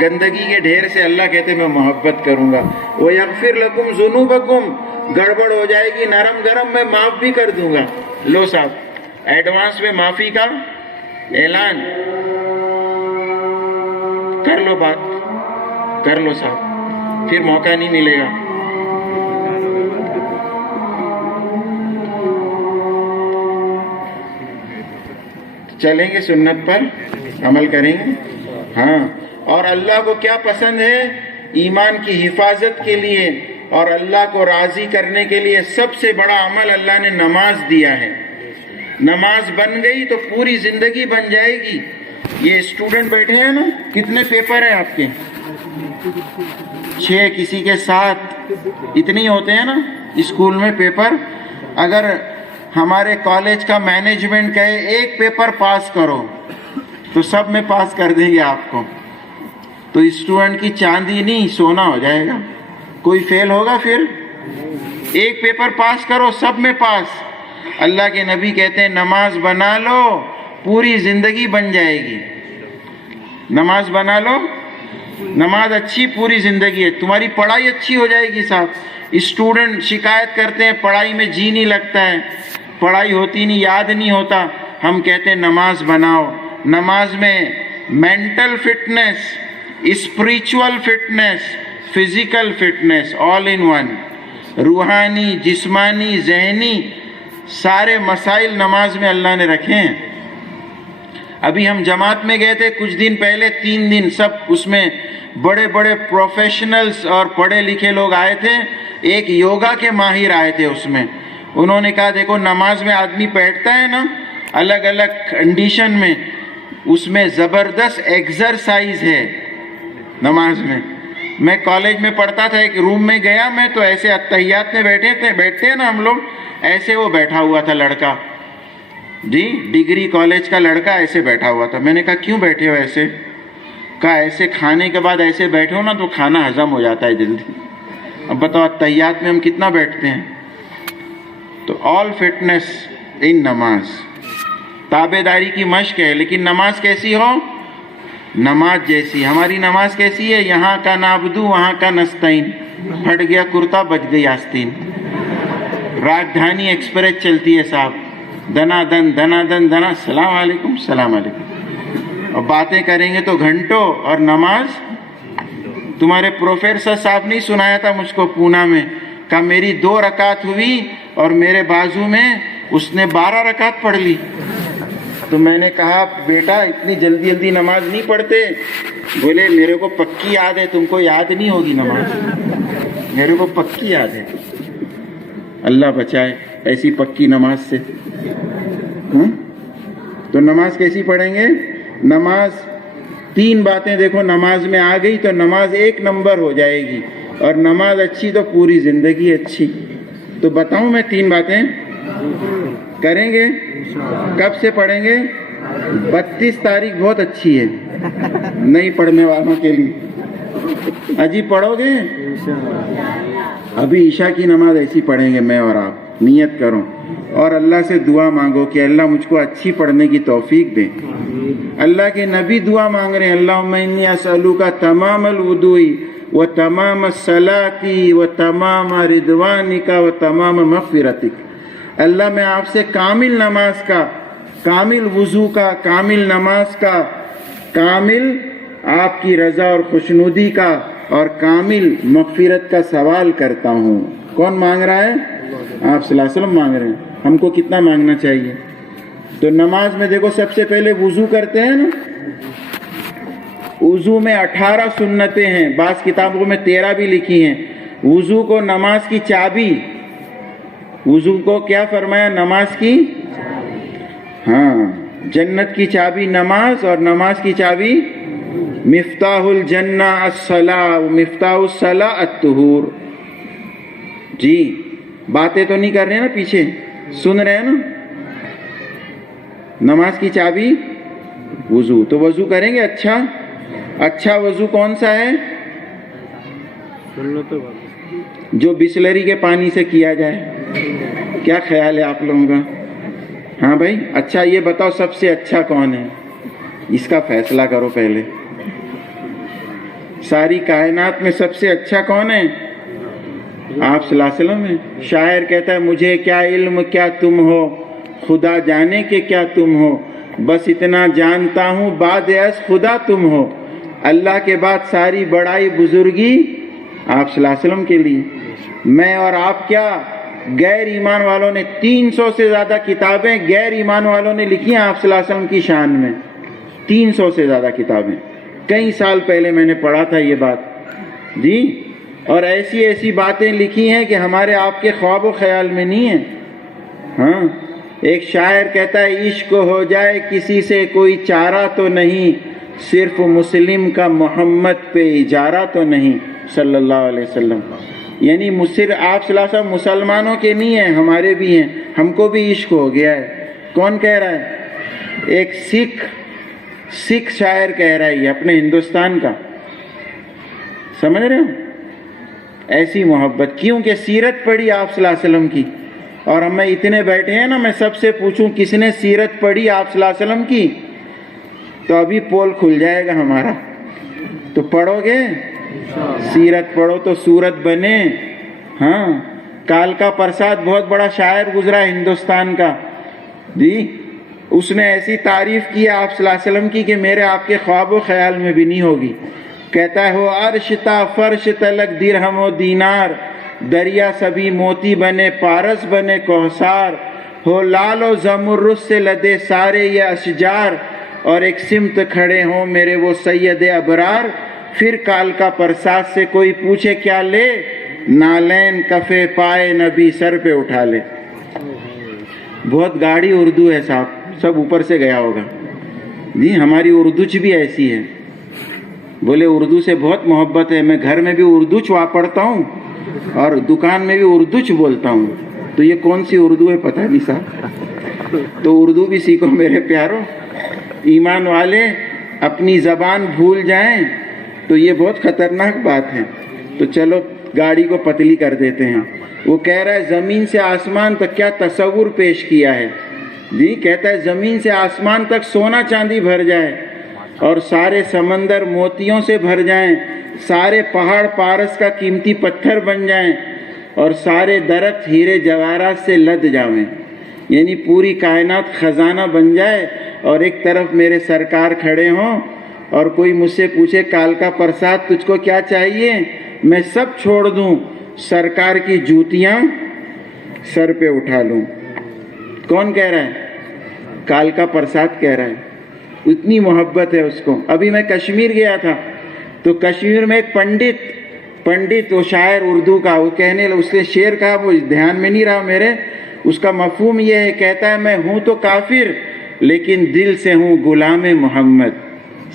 گندگی کے ڈھیر سے. اللہ کہتے ہیں میں محبت کروں گا. وَيَغْفِرْ لَكُمْ ذُنُوبَكُمْ, گڑبڑ ہو جائے گی نرم گرم میں معاف بھی کر دوں گا. لو صاحب ایڈوانس میں معافی کا اعلان کر لو, بات کر لو صاحب, پھر موقع نہیں ملے گا. چلیں گے سنت پر عمل کریں گے. ہاں, اور اللہ کو کیا پسند ہے؟ ایمان کی حفاظت کے لیے اور اللہ کو راضی کرنے کے لیے سب سے بڑا عمل اللہ نے نماز دیا ہے. نماز بن گئی تو پوری زندگی بن جائے گی. یہ اسٹوڈنٹ بیٹھے ہیں نا, کتنے پیپر ہیں آپ کے؟ 6, کسی کے 7, اتنے ہوتے ہیں نا اسکول میں پیپر. اگر ہمارے کالج کا مینجمنٹ کہے ایک پیپر پاس کرو تو سب میں پاس کر دیں گے آپ کو. تو اسٹوڈنٹ کی چاندی نہیں سونا ہو جائے گا. کوئی فیل ہوگا پھر؟ ایک پیپر پاس کرو سب میں پاس. اللہ کے نبی کہتے ہیں نماز بنا لو پوری زندگی بن جائے گی. نماز بنا لو, نماز اچھی پوری زندگی ہے. تمہاری پڑھائی اچھی ہو جائے گی صاحب. اسٹوڈنٹ شکایت کرتے ہیں پڑھائی میں جی نہیں لگتا ہے, پڑھائی ہوتی نہیں, یاد نہیں ہوتا. ہم کہتے ہیں نماز بناؤ. نماز میں mental fitness, spiritual fitness, physical fitness, all in one. روحانی, جسمانی, ذہنی سارے مسائل نماز میں اللہ نے رکھے ہیں. ابھی ہم جماعت میں گئے تھے کچھ دن پہلے, 3 دن, سب اس میں بڑے بڑے پروفیشنلز اور پڑھے لکھے لوگ آئے تھے. ایک یوگا کے ماہر آئے تھے. اس میں انہوں نے کہا دیکھو نماز میں آدمی بیٹھتا ہے نا الگ الگ کنڈیشن میں, اس میں زبردست ایکسرسائز ہے نماز میں. میں کالج میں پڑھتا تھا, ایک روم میں گیا میں تو ایسے اتحیات میں بیٹھتے ہیں نا ہم لوگ, ایسے وہ بیٹھا ہوا تھا لڑکا جی, ڈگری کالج کا لڑکا ایسے بیٹھا ہوا تھا. میں نے کہا کیوں بیٹھے ہو ایسے؟ کہا ایسے کھانے کے بعد ایسے بیٹھے ہو نا تو کھانا ہضم ہو جاتا ہے جلدی. اب بتاؤ اتحیات میں ہم کتنا بیٹھتے ہیں. تو آل فٹنس ان نماز, تابع داری کی مشق ہے. لیکن نماز کیسی ہو؟ نماز جیسی. ہماری نماز کیسی ہے؟ یہاں کا نعبدو وہاں کا نستعین. پھٹ گیا کرتا بچ گئی آستین. راجدھانی ایکسپریس چلتی ہے صاحب, دنا دن دنا دن دنا, السلام علیکم السلام علیکم. اور باتیں کریں گے تو گھنٹوں. اور نماز تمہارے پروفیسر صاحب نہیں سنایا تھا مجھ کو پونا میں, کہا میری 2 رکعت ہوئی اور میرے بازو میں اس نے 12 رکعت پڑھ لی. تو میں نے کہا بیٹا اتنی جلدی جلدی نماز نہیں پڑھتے. بولے میرے کو پکی یاد ہے, تم کو یاد نہیں ہوگی نماز, میرے کو پکی یاد ہے. اللہ بچائے ایسی پکی نماز سے. تو نماز کیسی پڑھیں گے؟ نماز 3 باتیں دیکھو نماز میں آ گئی تو نماز 1 نمبر ہو جائے گی, اور نماز اچھی تو پوری زندگی اچھی. تو بتاؤں میں 3 باتیں کریں گے. کب سے پڑھیں گے؟ 32 تاریخ بہت اچھی ہے نہیں پڑھنے والوں کے لیے. اجی پڑھو گے؟ ابھی عشاء کی نماز ایسی پڑھیں گے میں اور آپ. نیت کرو اور اللہ سے دعا مانگو کہ اللہ مجھ کو اچھی پڑھنے کی توفیق دے. اللہ کے نبی دعا مانگ رہے ہیں, اللہم انی اسألوک تمام الوضوء و تمام الصلاۃ و تمام رضوانک و تمام مغفرتک. اللہ میں آپ سے کامل نماز کا, کامل وضو کا, کامل نماز کا, کامل آپ کی رضا اور خوشنودی کا اور کامل مغفرت کا سوال کرتا ہوں. کون مانگ رہا ہے؟ آپ صلی اللہ علیہ وسلم مانگ رہے ہیں. ہم کو کتنا مانگنا چاہیے؟ تو نماز میں دیکھو سب سے پہلے وضو کرتے ہیں نا. وضو میں 18 سنتیں ہیں, بعض کتابوں میں 13 بھی لکھی ہیں. وضو کو نماز کی چابی, وضو کو کیا فرمایا؟ نماز کی, ہاں جنت کی چابی نماز, اور نماز کی چابی مفتاح الجنہ الصلاۃ, مفتاح الصلاۃ الطہور. جی باتیں تو نہیں کر رہے ہیں نا, پیچھے سن رہے ہیں نا. نماز کی چابی وضو. تو وضو کریں گے اچھا وضو کون سا ہے؟ جو بسلری کے پانی سے کیا جائے. کیا خیال ہے آپ لوگوں کا؟ ہاں بھائی، اچھا یہ بتاؤ سب سے اچھا کون ہے؟ اس کا فیصلہ کرو پہلے. ساری کائنات میں سب سے اچھا کون ہے؟ آپ صلی اللہ علیہ وسلم ہے. شاعر کہتا ہے مجھے کیا علم کیا تم ہو، خدا جانے کہ کیا تم ہو، بس اتنا جانتا ہوں بعد از خدا تم ہو. اللہ کے بعد ساری بڑائی بزرگی آپ صلی اللہ علیہ وسلم کے لیے. میں اور آپ کیا، غیر ایمان والوں نے 300 سے زیادہ کتابیں غیر ایمان والوں نے لکھی ہیں آپ صلی اللہ علیہ وسلم کی شان میں. 300 سے زیادہ کتابیں. کئی سال پہلے میں نے پڑھا تھا یہ بات جی. اور ایسی ایسی باتیں لکھی ہیں کہ ہمارے آپ کے خواب و خیال میں نہیں ہیں. ہاں، ایک شاعر کہتا ہے عشق ہو جائے کسی سے کوئی چارہ تو نہیں، صرف مسلم کا محمد پہ اجارہ تو نہیں صلی اللہ علیہ وسلم. یعنی صرف آپ صلی اللہ علیہ وسلم مسلمانوں کے نہیں ہیں، ہمارے بھی ہیں. ہم کو بھی عشق ہو گیا ہے. کون کہہ رہا ہے؟ ایک سکھ شاعر کہہ رہا ہے، یہ اپنے ہندوستان کا. سمجھ رہے ہو؟ ایسی محبت کیونکہ سیرت پڑھی آپ صلی اللہ علیہ وسلم کی. اور ہم میں اتنے بیٹھے ہیں نا، میں سب سے پوچھوں کس نے سیرت پڑھی آپ صلی اللہ علیہ وسلم کی، تو ابھی پول کھل جائے گا ہمارا. تو پڑھو گے؟ سیرت پڑھو تو صورت بنے. ہاں، کالکا پرساد بہت بڑا شاعر گزرا ہندوستان کا جی. اس نے ایسی تعریف کی آپ صلی اللہ علیہ وسلم کی کہ میرے آپ کے خواب و خیال میں بھی نہیں ہوگی. کہتا ہے ہو عرش تا فرش تلک درہم و دینار، دریا سبھی موتی بنے پارس بنے کوثار، ہو لال و زمرد سے لدے سارے یہ اشجار، اور ایک سمت کھڑے ہوں میرے وہ سید ابرار. پھر کالکا پرساد سے کوئی پوچھے کیا لے، نالین کفے پائے نبی سر پہ اٹھا لے. بہت گاڑی اردو ہے صاحب، سب اوپر سے گیا ہوگا جی. ہماری اردوچ بھی ایسی ہے. بولے اردو سے بہت محبت ہے، میں گھر میں بھی اردوچ پڑھتا ہوں اور دکان میں بھی اردوچ بولتا ہوں. تو یہ کون سی اردو ہے پتہ نہیں صاحب. تو اردو بھی سیکھو میرے پیارو. ایمان والے اپنی زبان بھول جائیں تو یہ بہت خطرناک بات ہے. تو چلو گاڑی کو پتلی کر دیتے ہیں. وہ کہہ رہا ہے زمین سے آسمان تک کیا تصور پیش کیا ہے جی. کہتا ہے زمین سے آسمان تک سونا چاندی بھر جائے اور سارے سمندر موتیوں سے بھر جائیں، سارے پہاڑ پارس کا قیمتی پتھر بن جائیں اور سارے درخت ہیرے جواہرات سے لد جاویں. یعنی پوری کائنات خزانہ بن جائے اور ایک طرف میرے سرکار کھڑے ہوں اور کوئی مجھ سے پوچھے کالکا پرساد تجھ کو کیا چاہیے، میں سب چھوڑ دوں، سرکار کی جوتیاں سر پہ اٹھا لوں. کون کہہ رہا ہے؟ کالکا پرساد کہہ رہا ہے. اتنی محبت ہے اس کو. ابھی میں کشمیر گیا تھا تو کشمیر میں ایک پنڈت وہ شاعر اردو کا، وہ کہنے اس نے شعر کہا، وہ دھیان میں نہیں رہا میرے. اس کا مفہوم یہ ہے، کہتا ہے میں ہوں تو کافر لیکن دل سے ہوں غلام محمد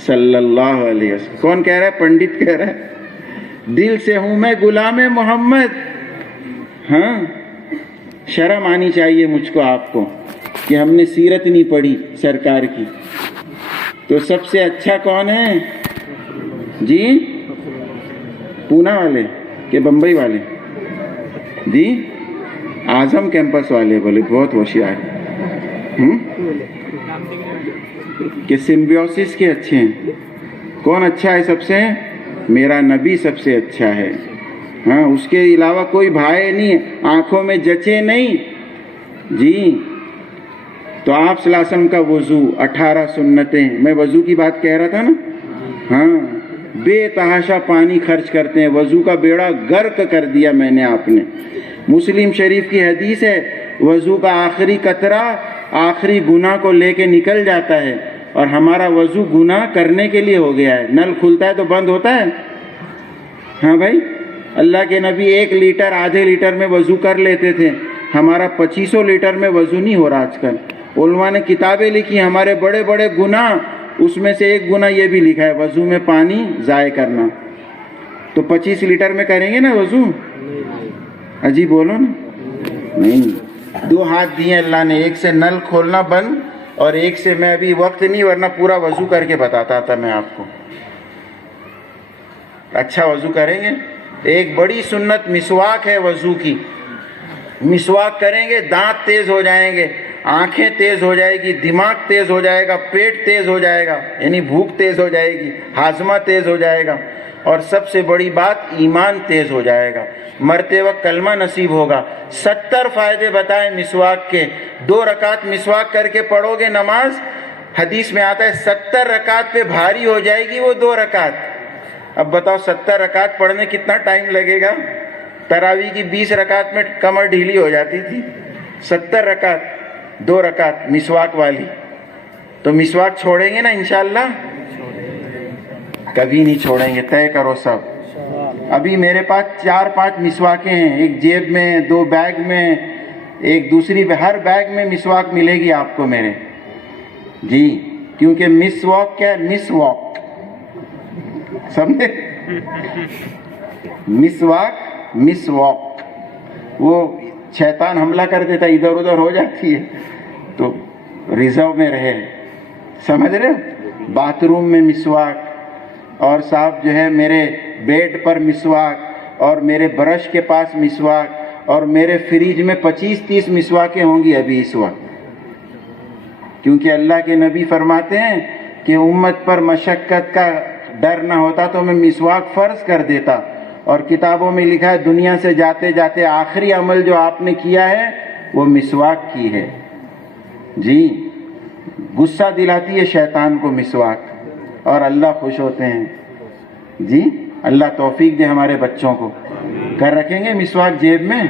صلی اللہ علیہ وسلم. کون کہہ رہا ہے؟ پنڈت کہہ رہا ہے دل سے ہوں میں غلام محمد. ہاں، شرم آنی چاہیے مجھ کو آپ کو کہ ہم نے سیرت نہیں پڑھی سرکار کی. تو سب سے اچھا کون ہے جی؟ پونا والے کہ بمبئی والے جی؟ اعظم کیمپس والے. بولے بہت ہوشیار کہ سمبیوسس کے اچھے ہیں. کون اچھا ہے سب سے؟ میرا نبی سب سے اچھا ہے. ہاں، اس کے علاوہ کوئی بھائی نہیں، آنکھوں میں جچے نہیں جی. تو آپ صلی اللہ علیہ وسلم کا وضو 18 سنتیں. میں وضو کی بات کہہ رہا تھا نا. ہاں، بے تحاشا پانی خرچ کرتے ہیں، وضو کا بیڑا غرق کر دیا میں نے آپ نے. مسلم شریف کی حدیث ہے وضو کا آخری قطرہ آخری گناہ کو لے کے نکل جاتا ہے، اور ہمارا وضو گناہ کرنے کے لیے ہو گیا ہے. نل کھلتا ہے تو بند ہوتا ہے. ہاں بھائی، اللہ کے نبی 1 لیٹر آدھے لیٹر میں وضو کر لیتے تھے. ہمارا 2500 لیٹر میں وضو نہیں ہو رہا آج کل. علماء نے کتابیں لکھی ہمارے بڑے بڑے گناہ، اس میں سے ایک گناہ یہ بھی لکھا ہے وضو میں پانی ضائع کرنا. تو 25 لیٹر میں کریں گے نا وضو؟ اجی بولو نا. نہیں، 2 ہاتھ دیے اللہ نے، ایک سے نل کھولنا بند اور ایک سے میں ابھی وقت نہیں ورنہ پورا وضو کر کے بتاتا تھا میں آپ کو. اچھا وضو کریں گے. ایک بڑی سنت مسواک ہے وضو کی. مسواک کریں گے دانت تیز ہو جائیں گے. آنکھیں تیز ہو جائے گی، دماغ تیز ہو جائے گا، پیٹ تیز ہو جائے گا، یعنی بھوک تیز ہو جائے گی، ہاضمہ تیز ہو جائے گا، اور سب سے بڑی بات ایمان تیز ہو جائے گا، مرتے وقت کلمہ نصیب ہوگا۔ 70 فائدے بتائیں مسواک کے۔ 2 رکعت مسواک کر کے پڑھو گے نماز، حدیث میں آتا ہے 70 رکعت پہ بھاری ہو جائے گی وہ 2 رکعت۔ اب بتاؤ 70 رکعت پڑھنے کتنا ٹائم لگے گا؟ تراویح کی 20 رکعت میں کمر ڈھیلی ہو جاتی تھی، 70 رکعت 2 رکعت مسواک والی۔ تو مسواک چھوڑیں گے نا انشاءاللہ؟ کبھی نہیں چھوڑیں گے، طے کرو سب۔ ابھی میرے پاس 4-5 مسواکیں ہیں، ایک جیب میں، 2 بیگ میں، ایک دوسری، ہر بیگ میں مسواک ملے گی آپ کو میرے جی، کیونکہ مس واک کیا ہے؟ مس واک، سمجھے؟ مسواک، مس واک، وہ شیطان حملہ کر دیتا، ادھر ادھر ہو جاتی ہے، تو ریزرو میں رہے، سمجھ رہے ہو؟ باتھ روم میں مسواک، اور صاحب جو ہے میرے بیڈ پر مسواک، اور میرے برش کے پاس مسواک، اور میرے فریج میں 25-30 مسواکیں ہوں گی ابھی اس وقت، کیونکہ اللہ کے نبی فرماتے ہیں کہ امت پر مشقت کا ڈر نہ ہوتا تو میں مسواک فرض کر دیتا، اور کتابوں میں لکھا ہے دنیا سے جاتے جاتے آخری عمل جو آپ نے کیا ہے وہ مسواک کی ہے جی۔ غصہ دلاتی ہے شیطان کو مسواک، اور اللہ خوش ہوتے ہیں جی۔ اللہ توفیق دے ہمارے بچوں کو۔ کر رکھیں گے مسواک جیب میں؟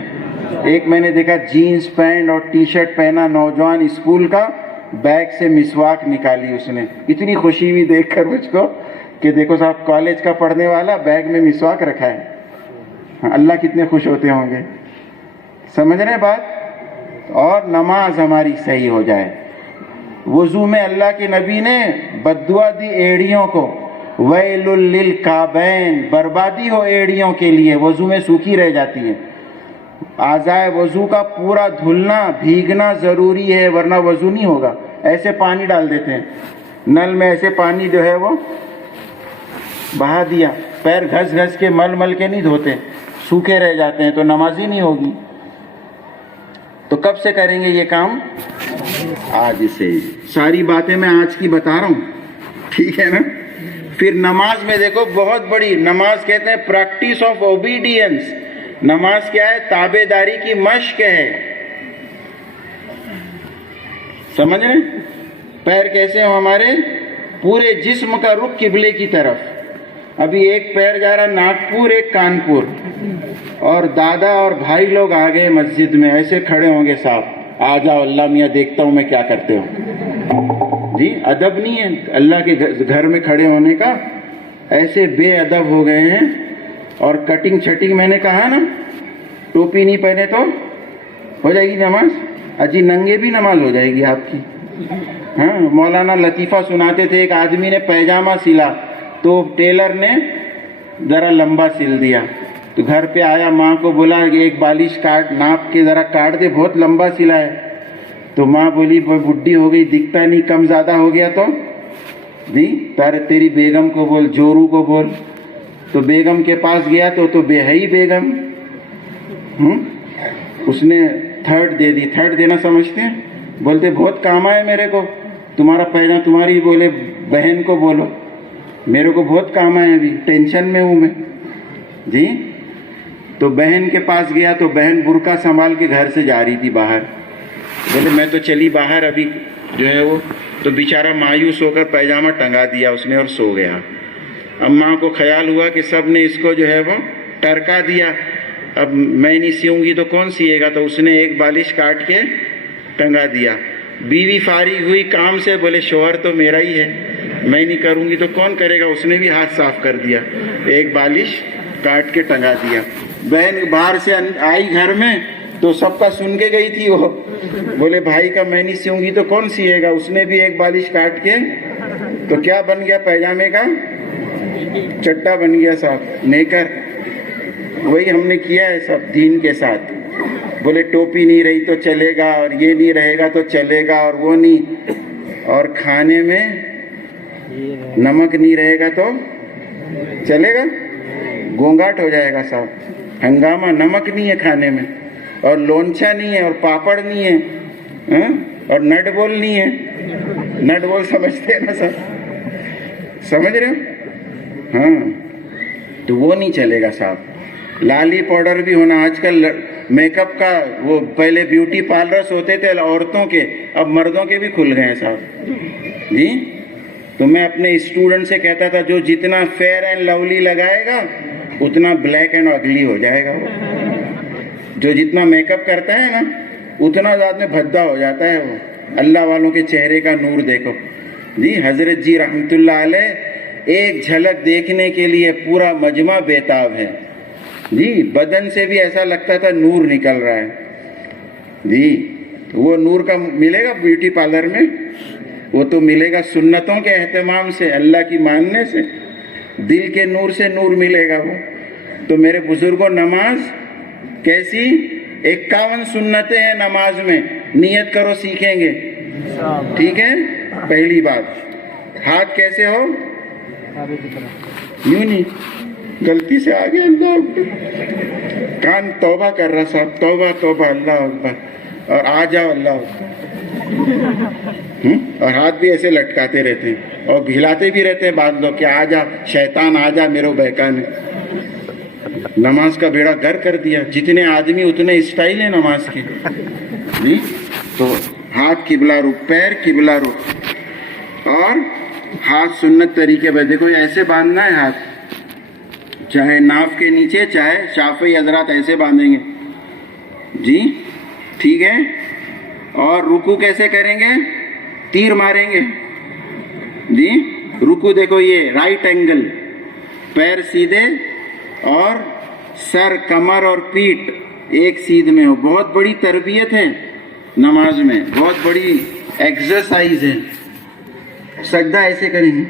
ایک میں نے دیکھا جینز پینٹ اور ٹی شرٹ پہنا نوجوان اسکول کا، بیگ سے مسواک نکالی اس نے، اتنی خوشی ہوئی دیکھ کر مجھ کو کہ دیکھو صاحب کالج کا پڑھنے والا بیگ میں مسواک رکھا ہے، اللہ کتنے خوش ہوتے ہوں گے، سمجھ رہے بات؟ اور نماز ہماری صحیح ہو جائے۔ وضو میں اللہ کے نبی نے بددعا دی ایڑیوں کو، ویل للکعبین، بربادی ہو ایڑیوں کے لیے، وضو میں سوکھی رہ جاتی ہے۔ اعضائے وضو کا پورا دھلنا بھیگنا ضروری ہے، ورنہ وضو نہیں ہوگا۔ ایسے پانی ڈال دیتے ہیں نل میں، ایسے پانی جو ہے وہ بہا دیا، پیر گھس گھس کے مل مل کے نہیں دھوتے، سوکھے رہ جاتے ہیں، تو نماز ہی نہیں ہوگی۔ تو کب سے کریں گے یہ کام؟ آج سے۔ ساری باتیں میں آج کی بتا رہا ہوں، ٹھیک ہے نا؟ پھر نماز میں دیکھو بہت بڑی، نماز کہتے ہیں پریکٹس آف اوبیڈینس۔ نماز کیا ہے؟ تابع داری کی مشق ہے، سمجھ رہے؟ پیر کیسے ہوں ہمارے؟ پورے جسم کا رخ قبلے کی طرف۔ ابھی ایک پیر جا رہا ناگپور، ایک کانپور، اور دادا اور بھائی لوگ آ گئے مسجد میں، ایسے کھڑے ہوں گے صاحب، آ جاؤ اللہ میاں دیکھتا ہوں میں کیا کرتے ہو جی۔ ادب نہیں ہے اللہ کے گھر میں کھڑے ہونے کا، ایسے بے ادب ہو گئے ہیں۔ اور کٹنگ چھٹنگ، میں نے کہا نا ٹوپی نہیں پہنے تو ہو جائے گی نماز، اجی ننگے بھی نماز ہو جائے گی آپ کی۔ ہاں، مولانا لطیفہ سناتے تھے، ایک آدمی نے پیجامہ سلا تو ٹیلر نے ذرا لمبا سل دیا، تو گھر پہ آیا، ماں کو بولا کہ ایک بالش کاٹ، ناپ کے ذرا کاٹ دے، بہت لمبا سلا ہے۔ تو ماں بولی بڈھی ہو گئی، دکھتا نہیں، کم زیادہ ہو گیا تو جی تیری بیگم کو بول، جورو کو بول۔ تو بیگم کے پاس گیا تو بے حئی بیگم، اس نے تھرڈ دے دی۔ تھرڈ دینا سمجھتے ہیں؟ بولتے بہت کام آئے میرے کو تمہارا پیجامہ، تمہاری بولے بہن کو بولو میرے کو بہت کام آئے، ابھی ٹینشن میں ہوں میں جی۔ تو بہن کے پاس گیا تو بہن برقع سنبھال کے گھر سے جا رہی تھی باہر، بولے میں تو چلی باہر ابھی جو ہے وہ، تو بیچارہ مایوس ہو کر پیجامہ ٹنگا دیا اس نے اور سو گیا۔ اب ماں کو خیال ہوا کہ سب نے اس کو جو ہے وہ ٹرکا دیا، اب میں نہیں سیوں گی تو کون سیے گا، تو اس نے ایک بالش کاٹ کے ٹنگا دیا۔ بیوی فارغ ہوئی کام سے، بولے شوہر تو میرا ہی ہے، میں نہیں کروں گی تو کون کرے گا، اس نے بھی ہاتھ صاف کر دیا، ایک بالش کاٹ کے ٹنگا دیا۔ بہن باہر سے آئی گھر میں تو سب کا سن کے گئی تھی وہ، بولے بھائی کا میں نہیں سیوں گی تو کون سیے گا، اس نے بھی ایک بالش کاٹ کے، تو کیا بن گیا پیجامے کا؟ چٹا بن گیا صاحب، نیکر۔ وہی ہم نے کیا ہے سب دین کے ساتھ، بولے ٹوپی نہیں رہی تو چلے گا، اور یہ نہیں رہے گا تو چلے گا، اور وہ نہیں، اور کھانے میں نمک نہیں رہے گا تو چلے گا، گونگاٹ ہو جائے گا صاحب، ہنگامہ، نمک نہیں ہے کھانے میں، اور لونچا نہیں ہے، اور پاپڑ نہیں ہے، اور نٹ بول نہیں ہے. نٹ بول سمجھتے ہیں نا سر, سمجھ رہے ہو؟ ہاں, تو وہ نہیں چلے گا صاحب. لالی پاؤڈر بھی ہونا. آج کل میک اپ کا وہ پہلے بیوٹی پارلرز ہوتے تھے عورتوں کے, اب مردوں کے بھی کھل گئے ہیں صاحب جی. تو میں اپنے اسٹوڈنٹ سے کہتا تھا جو جتنا فیئر اینڈ لولی لگائے گا اتنا بلیک اینڈ اگلی ہو جائے گا. وہ جو جتنا میک اپ کرتا ہے نا اتنا زیادہ میں بھدا ہو جاتا ہے. وہ اللہ والوں کے چہرے کا نور دیکھو جی. حضرت جی رحمت اللہ علیہ ایک جھلک دیکھنے کے لیے پورا مجمع بیتاب ہے جی. بدن سے بھی ایسا لگتا تھا نور نکل رہا ہے جی. وہ نور کا ملے گا بیوٹی پارلر میں؟ وہ تو ملے گا سنتوں کے اہتمام سے, اللہ کی ماننے سے, دل کے نور سے نور ملے گا وہ. تو میرے بزرگوں, نماز کیسی 51 سنتیں ہیں نماز میں. نیت کرو سیکھیں گے, ٹھیک ہے. پہلی بات, ہاتھ کیسے ہو؟ یوں نہیں, غلطی سے آگے اللہ اکبر. کان توبہ کر رہا صاحب, توبہ توبہ اللہ اکبر, اور آ جاؤ اللہ اکبر. اور ہاتھ بھی ایسے لٹکاتے رہتے ہیں اور ہلاتے بھی رہتے ہیں بعض لوگ کہ آ جا شیطان آ جا میرے بہکانے. نماز کا بیڑا گر کر دیا. جتنے آدمی اتنے اسٹائل ہیں نماز کے جی. تو ہاتھ قبلہ رخ, پیر قبلہ رخ, اور ہاتھ سنت طریقے پہ. دیکھو ایسے باندھنا ہے ہاتھ, چاہے ناف کے نیچے, چاہے شافعی حضرات ایسے باندھیں گے جی, ٹھیک ہے. اور رکوع کیسے کریں گے؟ تیر ماریں گے جی. رکوع دیکھو یہ رائٹ اینگل, پیر سیدھے اور سر, کمر اور پیٹھ ایک سیدھ میں ہو. بہت بڑی تربیت ہے نماز میں, بہت بڑی ایکسرسائز ہے. سجدہ ایسے کریں گے,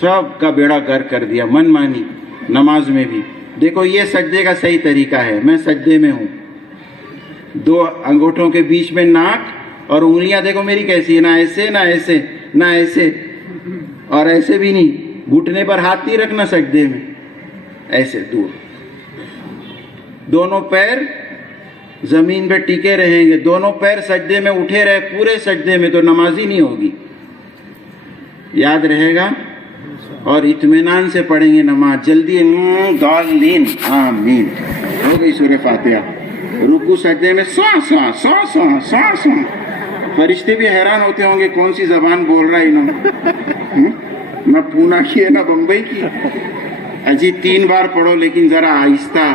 سب کا بیڑا گر کر دیا من مانی نماز میں بھی. دیکھو یہ سجدے کا صحیح طریقہ ہے. میں سجدے میں ہوں, 2 انگوٹھوں کے بیچ میں ناک, اور انگلیاں دیکھو میری کیسی ہے, نہ ایسے نہ ایسے نہ ایسے, اور ایسے بھی نہیں. گھٹنے پر ہاتھ نہیں رکھنا سجدے میں, ایسے دور. دونوں پیر زمین پہ ٹکے رہیں گے, دونوں پیر سجدے میں اٹھے رہے پورے سجدے میں, تو نماز ہی نہیں ہوگی. یاد رہے گا. اور اطمینان سے پڑھیں گے نماز. جلدی ضالین آمین ہو گئی سورہ فاتحہ. رکوع سجدے میں سوا سوا سوا سوا سوا سوا. فرشتے بھی حیران ہوتے ہوں گے کون سی زبان بول رہا ہے انہوں نے, نہ پونا کی ہے نہ بمبئی کی. اجی 3 بار پڑھو لیکن ذرا آہستہ.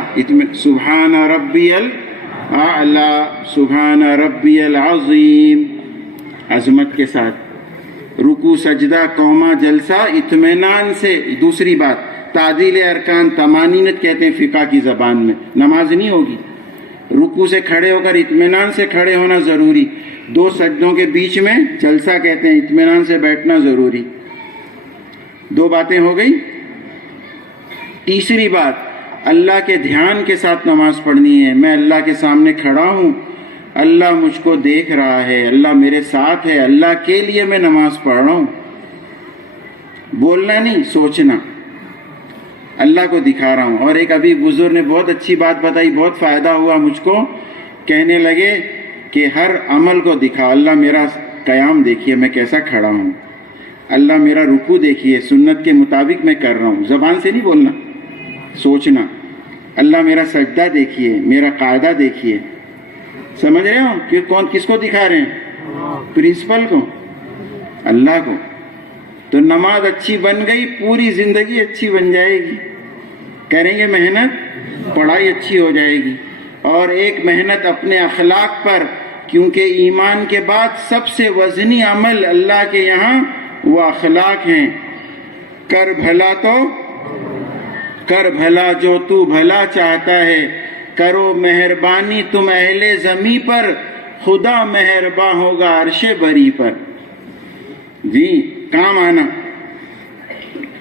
سبحان ربی الاعلی, سبحان ربی العظیم, عظمت کے ساتھ. رکوع سجدہ قومہ جلسہ اطمینان سے. دوسری بات, تعدیل ارکان, طمانینت کہتے ہیں فقہ کی زبان میں. نماز نہیں ہوگی. رکوع سے کھڑے ہو کر اطمینان سے کھڑے ہونا ضروری. 2 سجدوں کے بیچ میں جلسہ کہتے ہیں, اطمینان سے بیٹھنا ضروری. 2 باتیں ہو گئی. تیسری بات, اللہ کے دھیان کے ساتھ نماز پڑھنی ہے. میں اللہ کے سامنے کھڑا ہوں, اللہ مجھ کو دیکھ رہا ہے, اللہ میرے ساتھ ہے, اللہ کے لیے میں نماز پڑھ رہا ہوں. بولنا نہیں, سوچنا, اللہ کو دکھا رہا ہوں. اور ایک ابھی بزرگ نے بہت اچھی بات بتائی, بہت فائدہ ہوا مجھ کو. کہنے لگے کہ ہر عمل کو دکھا. اللہ میرا قیام دیکھیے میں کیسا کھڑا ہوں, اللہ میرا رکوع دیکھیے سنت کے مطابق میں کر رہا ہوں. زبان سے نہیں بولنا, سوچنا. اللہ میرا سجدہ دیکھیے, میرا قاعدہ دیکھیے. سمجھ رہے ہو کہ کون کس کو دکھا رہے ہیں؟ پرنسپل کو, اللہ کو. تو نماز اچھی بن گئی, پوری زندگی اچھی بن جائے گی. کریں گے محنت, پڑھائی اچھی ہو جائے گی. اور ایک محنت اپنے اخلاق پر, کیونکہ ایمان کے بعد سب سے وزنی عمل اللہ کے یہاں وہ اخلاق ہیں. کر بھلا تو کر بھلا جو تو بھلا چاہتا ہے, کرو مہربانی تم اہل زمیں پر, خدا مہرباں ہوگا عرش بری پر. جی کام آنا.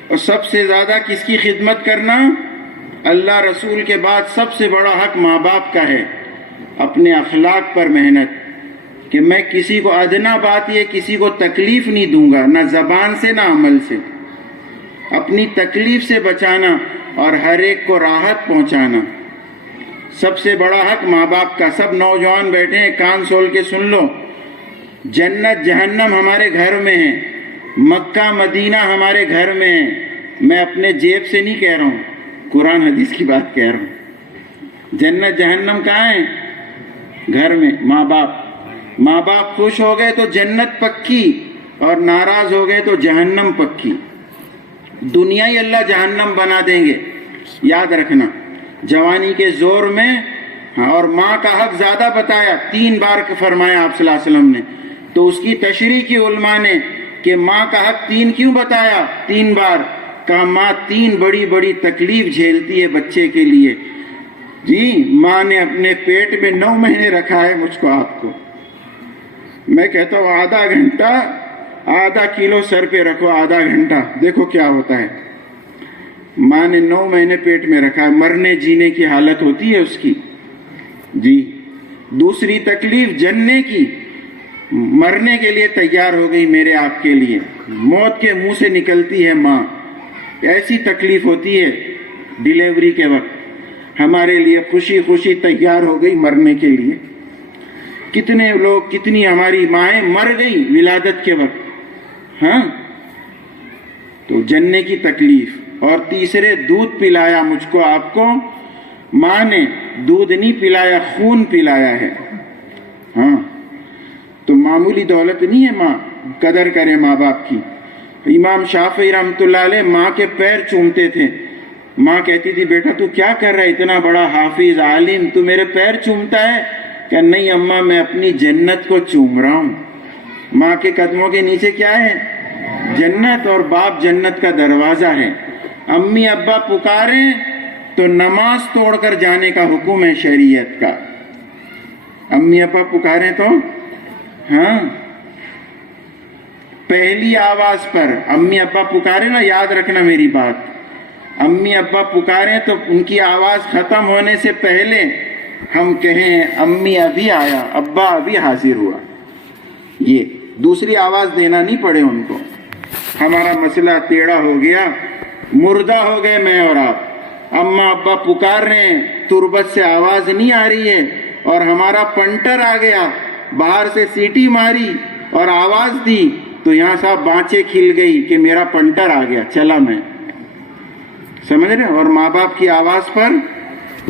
اور سب سے زیادہ کس کی خدمت کرنا؟ اللہ رسول کے بعد سب سے بڑا حق ماں باپ کا ہے. اپنے اخلاق پر محنت, کہ میں کسی کو ادنا بات یہ کسی کو تکلیف نہیں دوں گا, نہ زبان سے نہ عمل سے. اپنی تکلیف سے بچانا اور ہر ایک کو راحت پہنچانا. سب سے بڑا حق ماں باپ کا. سب نوجوان بیٹھے ہیں, کان کھول کے سن لو. جنت جہنم ہمارے گھر میں ہے, مکہ مدینہ ہمارے گھر میں ہے. میں اپنے جیب سے نہیں کہہ رہا ہوں, قرآن حدیث کی بات کہہ رہا ہوں. جنت جہنم کہاں ہے؟ گھر میں. ماں باپ خوش ہو گئے تو جنت پکی, اور ناراض ہو گئے تو جہنم پکی. دنیا ہی اللہ جہنم بنا دیں گے, یاد رکھنا. جوانی کے زور میں, اور ماں کا حق زیادہ بتایا, 3 بار فرمایا آپ صلی اللہ علیہ وسلم نے. تو اس کی تشریح کی علماء نے کہ ماں کا حق 3 کیوں بتایا 3 بار؟ کہا ماں 3 بڑی بڑی تکلیف جھیلتی ہے بچے کے لیے. جی, ماں نے اپنے پیٹ میں 9 مہینے رکھا ہے مجھ کو, آپ کو. میں کہتا ہوں آدھا گھنٹہ, آدھا کلو سر پہ رکھو, آدھا گھنٹہ, دیکھو کیا ہوتا ہے. ماں نے 9 مہینے پیٹ میں رکھا ہے, مرنے جینے کی حالت ہوتی ہے اس کی. جی, دوسری تکلیف جننے کی, مرنے کے لیے تیار ہو گئی میرے آپ کے لیے. موت کے منہ سے نکلتی ہے ماں, ایسی تکلیف ہوتی ہے ڈیلیوری کے وقت. ہمارے لیے خوشی خوشی تیار ہو گئی مرنے کے لیے. کتنے لوگ, کتنی ہماری مائیں مر گئی ولادت کے وقت. ہاں, تو جننے کی تکلیف. اور تیسرے, دودھ پلایا مجھ کو آپ کو ماں نے. دودھ نہیں پلایا, خون پلایا ہے. ہاں, تو معمولی دولت نہیں ہے ماں. قدر کرے ماں باپ کی. امام شافعی رحمۃ اللہ علیہ ماں کے پیر چومتے تھے. ماں کہتی تھی بیٹا تو کیا کر رہا ہے, اتنا بڑا حافظ عالم, تو میرے پیر چومتا ہے؟ کہ نہیں اماں, میں اپنی جنت کو چوم رہا ہوں. ماں کے قدموں کے نیچے کیا ہے؟ جنت. اور باپ جنت کا دروازہ ہے. امی ابا پکاریں تو نماز توڑ کر جانے کا حکم ہے شریعت کا. امی ابا پکاریں تو, ہاں, پہلی آواز پر. امی ابا پکارے نا, یاد رکھنا میری بات. امی ابا پکاریں تو ان کی آواز ختم ہونے سے پہلے ہم کہیں امی ابھی آیا, ابا ابھی حاضر ہوا. یہ دوسری آواز دینا نہیں پڑے ان کو. ہمارا مسئلہ ٹیڑھا ہو گیا, مردہ ہو گئے میں اور آپ. اما ابا پکار رہے ہیں, تربت سے آواز نہیں آ رہی ہے, اور ہمارا پنٹر آ گیا, باہر سے سیٹی ماری اور آواز دی, تو یہاں صاحب بانچیں کھل گئی کہ میرا پنٹر آ گیا, چلا میں. سمجھ رہے؟ اور ماں باپ کی آواز پر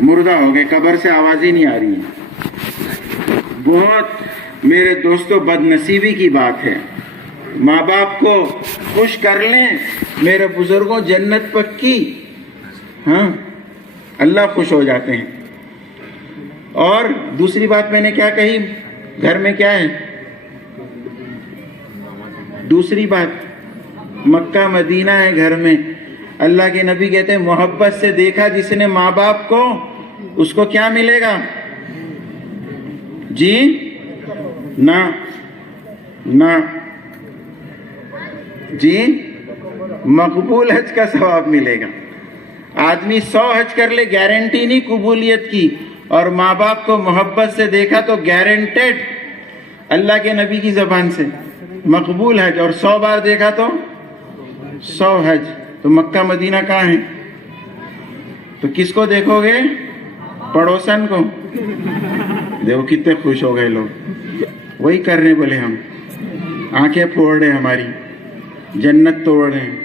مردہ ہو گئے, قبر سے آواز ہی نہیں آ رہی ہے. بہت میرے دوستوں بد نصیبی کی بات ہے. ماں باپ کو خوش کر لیں میرے بزرگوں, جنت پکی. ہاں, اللہ خوش ہو جاتے ہیں. اور دوسری بات میں نے کیا کہی, گھر میں کیا ہے؟ دوسری بات مکہ مدینہ ہے گھر میں. اللہ کے نبی کہتے ہیں محبت سے دیکھا جس نے ماں باپ کو, اس کو کیا ملے گا؟ جی نہ نہ جی, مقبول حج کا ثواب ملے گا. آدمی 100 حج کر لے, گارنٹی نہیں قبولیت کی. اور ماں باپ کو محبت سے دیکھا تو گارنٹیڈ اللہ کے نبی کی زبان سے مقبول حج. اور 100 بار دیکھا تو 100 حج. تو مکہ مدینہ کہاں ہے؟ تو کس کو دیکھو گے؟ پڑوسن کو. دیکھو کتنے خوش ہو گئے لوگ, وہی کر رہے بولے ہم, آنکھیں پھوڑ رہے ہماری, جنت توڑ رہے ہیں.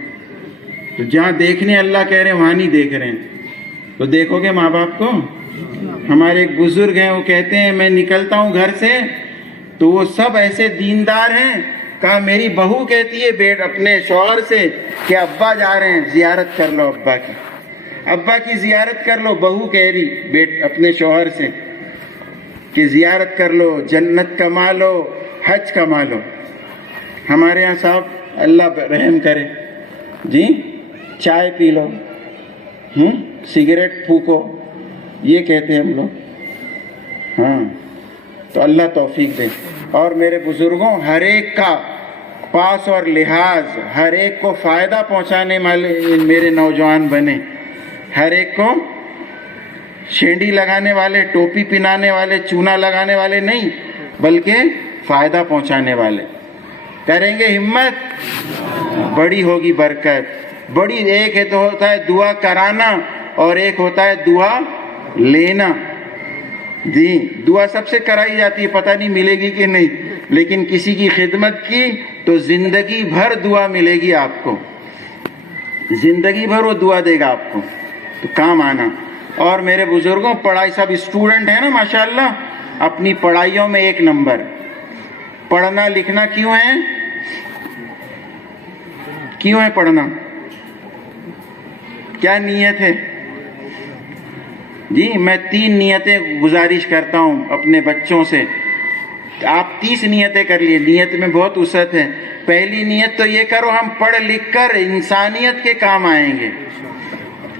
تو جہاں دیکھنے اللہ کہہ رہے ہیں وہاں نہیں دیکھ رہے ہیں. تو دیکھو گے ماں باپ کو. ہمارے ایک بزرگ ہیں, وہ کہتے ہیں میں نکلتا ہوں گھر سے تو وہ سب ایسے دیندار ہیں. کہا میری بہو کہتی ہے بیٹ اپنے شوہر سے کہ ابا جا رہے ہیں, زیارت کر لو ابا کی, ابا کی زیارت کر لو. بہو کہہ رہی بیٹ اپنے شوہر سے کہ زیارت کر لو, جنت کما لو, حج کما لو. ہمارے یہاں صاحب اللہ رحم کرے جی, چائے پی لو, سگریٹ پھونکو, یہ کہتے ہیں ہم لوگ. ہاں, تو اللہ توفیق دے. اور میرے بزرگوں, ہر ایک کا پاس اور لحاظ, ہر ایک کو فائدہ پہنچانے والے میرے نوجوان بنے. ہر ایک کو شینڈی لگانے والے, ٹوپی پہنانے والے, چونا لگانے والے نہیں, بلکہ فائدہ پہنچانے والے. کریں گے ہمت, بڑی ہوگی برکت. بڑی ایک ہے تو ہوتا ہے دعا کرانا, اور ایک ہوتا ہے دعا لینا. جی دعا سب سے کرائی جاتی ہے، پتہ نہیں ملے گی کہ نہیں، لیکن کسی کی خدمت کی تو زندگی بھر دعا ملے گی آپ کو، زندگی بھر وہ دعا دے گا آپ کو، تو کام آنا۔ اور میرے بزرگوں، پڑھائی، سب اسٹوڈنٹ ہیں نا ماشاءاللہ، اپنی پڑھائیوں میں 1 نمبر۔ پڑھنا لکھنا کیوں ہے؟ کیوں ہے پڑھنا؟ کیا نیت ہے؟ جی میں 3 نیتیں گزارش کرتا ہوں اپنے بچوں سے، آپ 30 نیتیں کر لیے، نیت میں بہت وسعت ہے۔ پہلی نیت تو یہ کرو ہم پڑھ لکھ کر انسانیت کے کام آئیں گے۔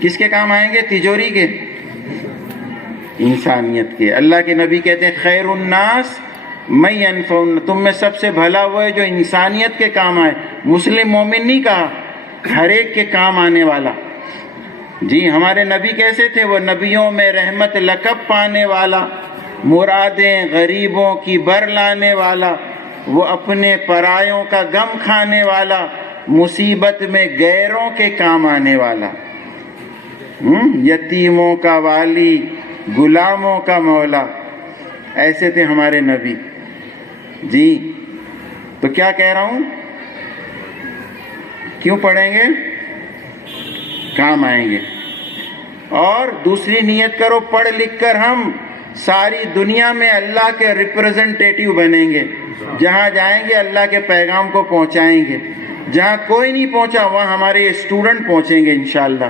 کس کے کام آئیں گے؟ تجوری کے؟ انسانیت کے۔ اللہ کے نبی کہتے ہیں خیر الناس من ينفع، تم میں سب سے بھلا وہ ہے جو انسانیت کے کام آئے۔ مسلم مومن نہیں کہا، ہر ایک کے کام آنے والا۔ جی ہمارے نبی کیسے تھے؟ وہ نبیوں میں رحمت لقب پانے والا، مرادیں غریبوں کی بر لانے والا، وہ اپنے پرایوں کا غم کھانے والا، مصیبت میں غیروں کے کام آنے والا، یتیموں کا والی، غلاموں کا مولا، ایسے تھے ہمارے نبی۔ جی تو کیا کہہ رہا ہوں، کیوں پڑھیں گے؟ کام آئیں گے۔ اور دوسری نیت کرو پڑھ لکھ کر ہم ساری دنیا میں اللہ کے ریپرزنٹیٹیو بنیں گے، جہاں جائیں گے اللہ کے پیغام کو پہنچائیں گے، جہاں کوئی نہیں پہنچا وہاں ہمارے اسٹوڈنٹ پہنچیں گے انشاءاللہ،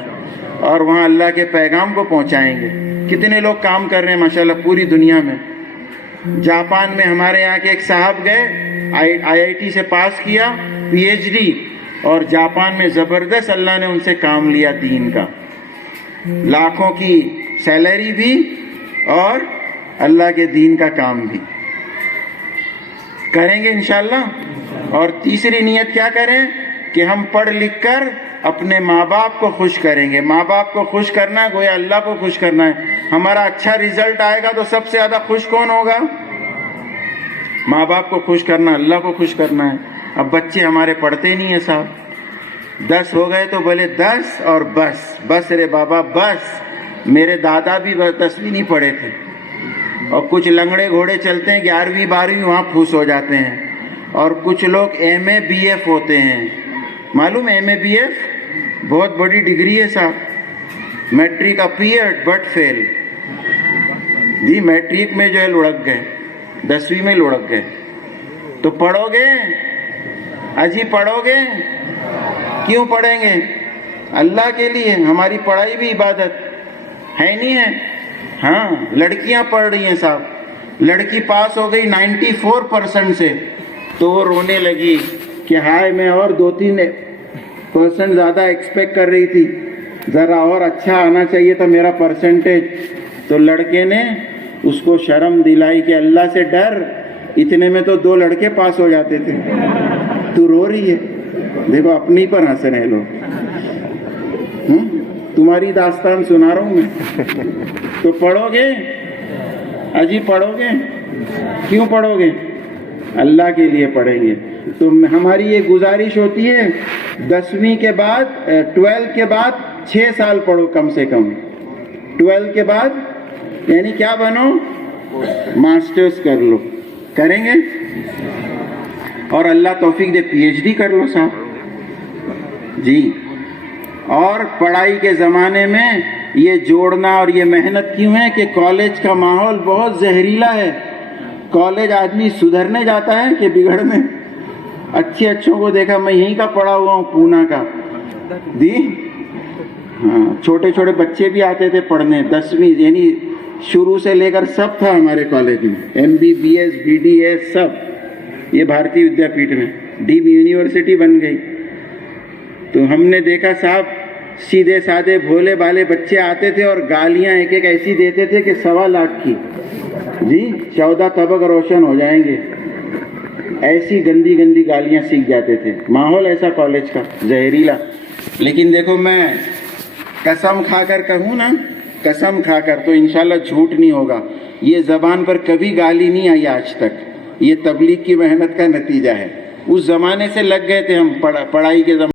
اور وہاں اللہ کے پیغام کو پہنچائیں گے۔ کتنے لوگ کام کر رہے ہیں ماشاءاللہ پوری دنیا میں۔ جاپان میں ہمارے یہاں کے ایک صاحب گئے، IIT سے پاس کیا، PhD، اور جاپان میں زبردست اللہ نے ان سے کام لیا دین کا، لاکھوں کی سیلری بھی اور اللہ کے دین کا کام بھی کریں گے انشاءاللہ۔ اور تیسری نیت کیا کریں کہ ہم پڑھ لکھ کر اپنے ماں باپ کو خوش کریں گے۔ ماں باپ کو خوش کرنا ہے گویا اللہ کو خوش کرنا ہے۔ ہمارا اچھا رزلٹ آئے گا تو سب سے زیادہ خوش کون ہوگا؟ ماں باپ کو خوش کرنا، اللہ کو خوش کرنا ہے۔ اب بچے ہمارے پڑھتے نہیں ہیں صاحب، 10 ہو گئے تو بولے 10 اور بس رے بابا بس۔ میرے دادا بھی 10 بھی نہیں پڑھے تھے، اور کچھ لنگڑے گھوڑے چلتے ہیں 11ویں 12ویں وہاں پھوس ہو جاتے ہیں، اور کچھ لوگ MA BF ہوتے ہیں۔ معلوم ہے MA BF بہت بڑی ڈگری ہے صاحب، میٹرک اپیئرڈ بٹ فیل۔ جی میٹرک میں جو ہے لڑک گئے، 10ویں میں لڑک گئے۔ تو پڑھو گے؟ اجی پڑھو گے؟ کیوں پڑھیں گے؟ اللہ کے لیے۔ ہماری پڑھائی بھی عبادت ہے نہیں ہے؟ ہاں لڑکیاں پڑھ رہی ہیں صاحب، لڑکی پاس ہو گئی 94% سے، تو وہ رونے لگی کہ ہائے میں اور 2-3% زیادہ ایکسپیکٹ کر رہی تھی، ذرا اور اچھا آنا چاہیے تھا میرا پرسنٹیج۔ تو لڑکے نے اس کو شرم دلائی کہ اللہ سے ڈر، اتنے میں تو 2 لڑکے پاس ہو جاتے تھے، تو رو رہی ہے۔ دیکھو اپنی پر ہنس رہے لوگ، تمہاری داستان سنا رہا ہوں میں۔ تو پڑھو گے؟ اجی پڑھو گے؟ کیوں پڑھو گے؟ اللہ کے لیے پڑھیں گے۔ تو ہماری یہ گزارش ہوتی ہے 10ویں کے بعد 12 کے بعد 6 سال پڑھو کم سے کم۔ 12 کے بعد یعنی کیا بنو؟ ماسٹرز کر لو۔ کریں گے؟ اور اللہ توفیق دے PhD کر لو صاحب۔ جی اور پڑھائی کے زمانے میں یہ جوڑنا اور یہ محنت کیوں ہے کہ کالج کا ماحول بہت زہریلا ہے۔ کالج آدمی سدھرنے جاتا ہے کہ بگڑنے؟ اچھے اچھوں کو دیکھا، میں یہیں کا پڑھا ہوا ہوں پونا کا، جی ہاں چھوٹے چھوٹے بچے بھی آتے تھے پڑھنے، 10ویں یعنی شروع سے لے کر سب تھا ہمارے کالج میں، MBBS BDS سب۔ یہ بھارتی ودیا پیٹھ میں ڈیپ یونیورسٹی بن گئی۔ تو ہم نے دیکھا صاحب سیدھے سادے بھولے بالے بچے آتے تھے اور گالیاں ایک ایک ایسی دیتے تھے کہ 1.25 لاکھ کی، جی 14 طبق روشن ہو جائیں گے، ایسی گندی گندی گالیاں سیکھ جاتے تھے۔ ماحول ایسا کالج کا زہریلا۔ لیکن دیکھو میں قسم کھا کر کہوں نا، قسم کھا کر، تو انشاءاللہ جھوٹ نہیں ہوگا، یہ زبان پر کبھی گالی نہیں آئی آج تک۔ یہ تبلیغ کی محنت کا نتیجہ ہے۔ اس زمانے سے لگ گئے تھے ہم پڑھائی کے زمانے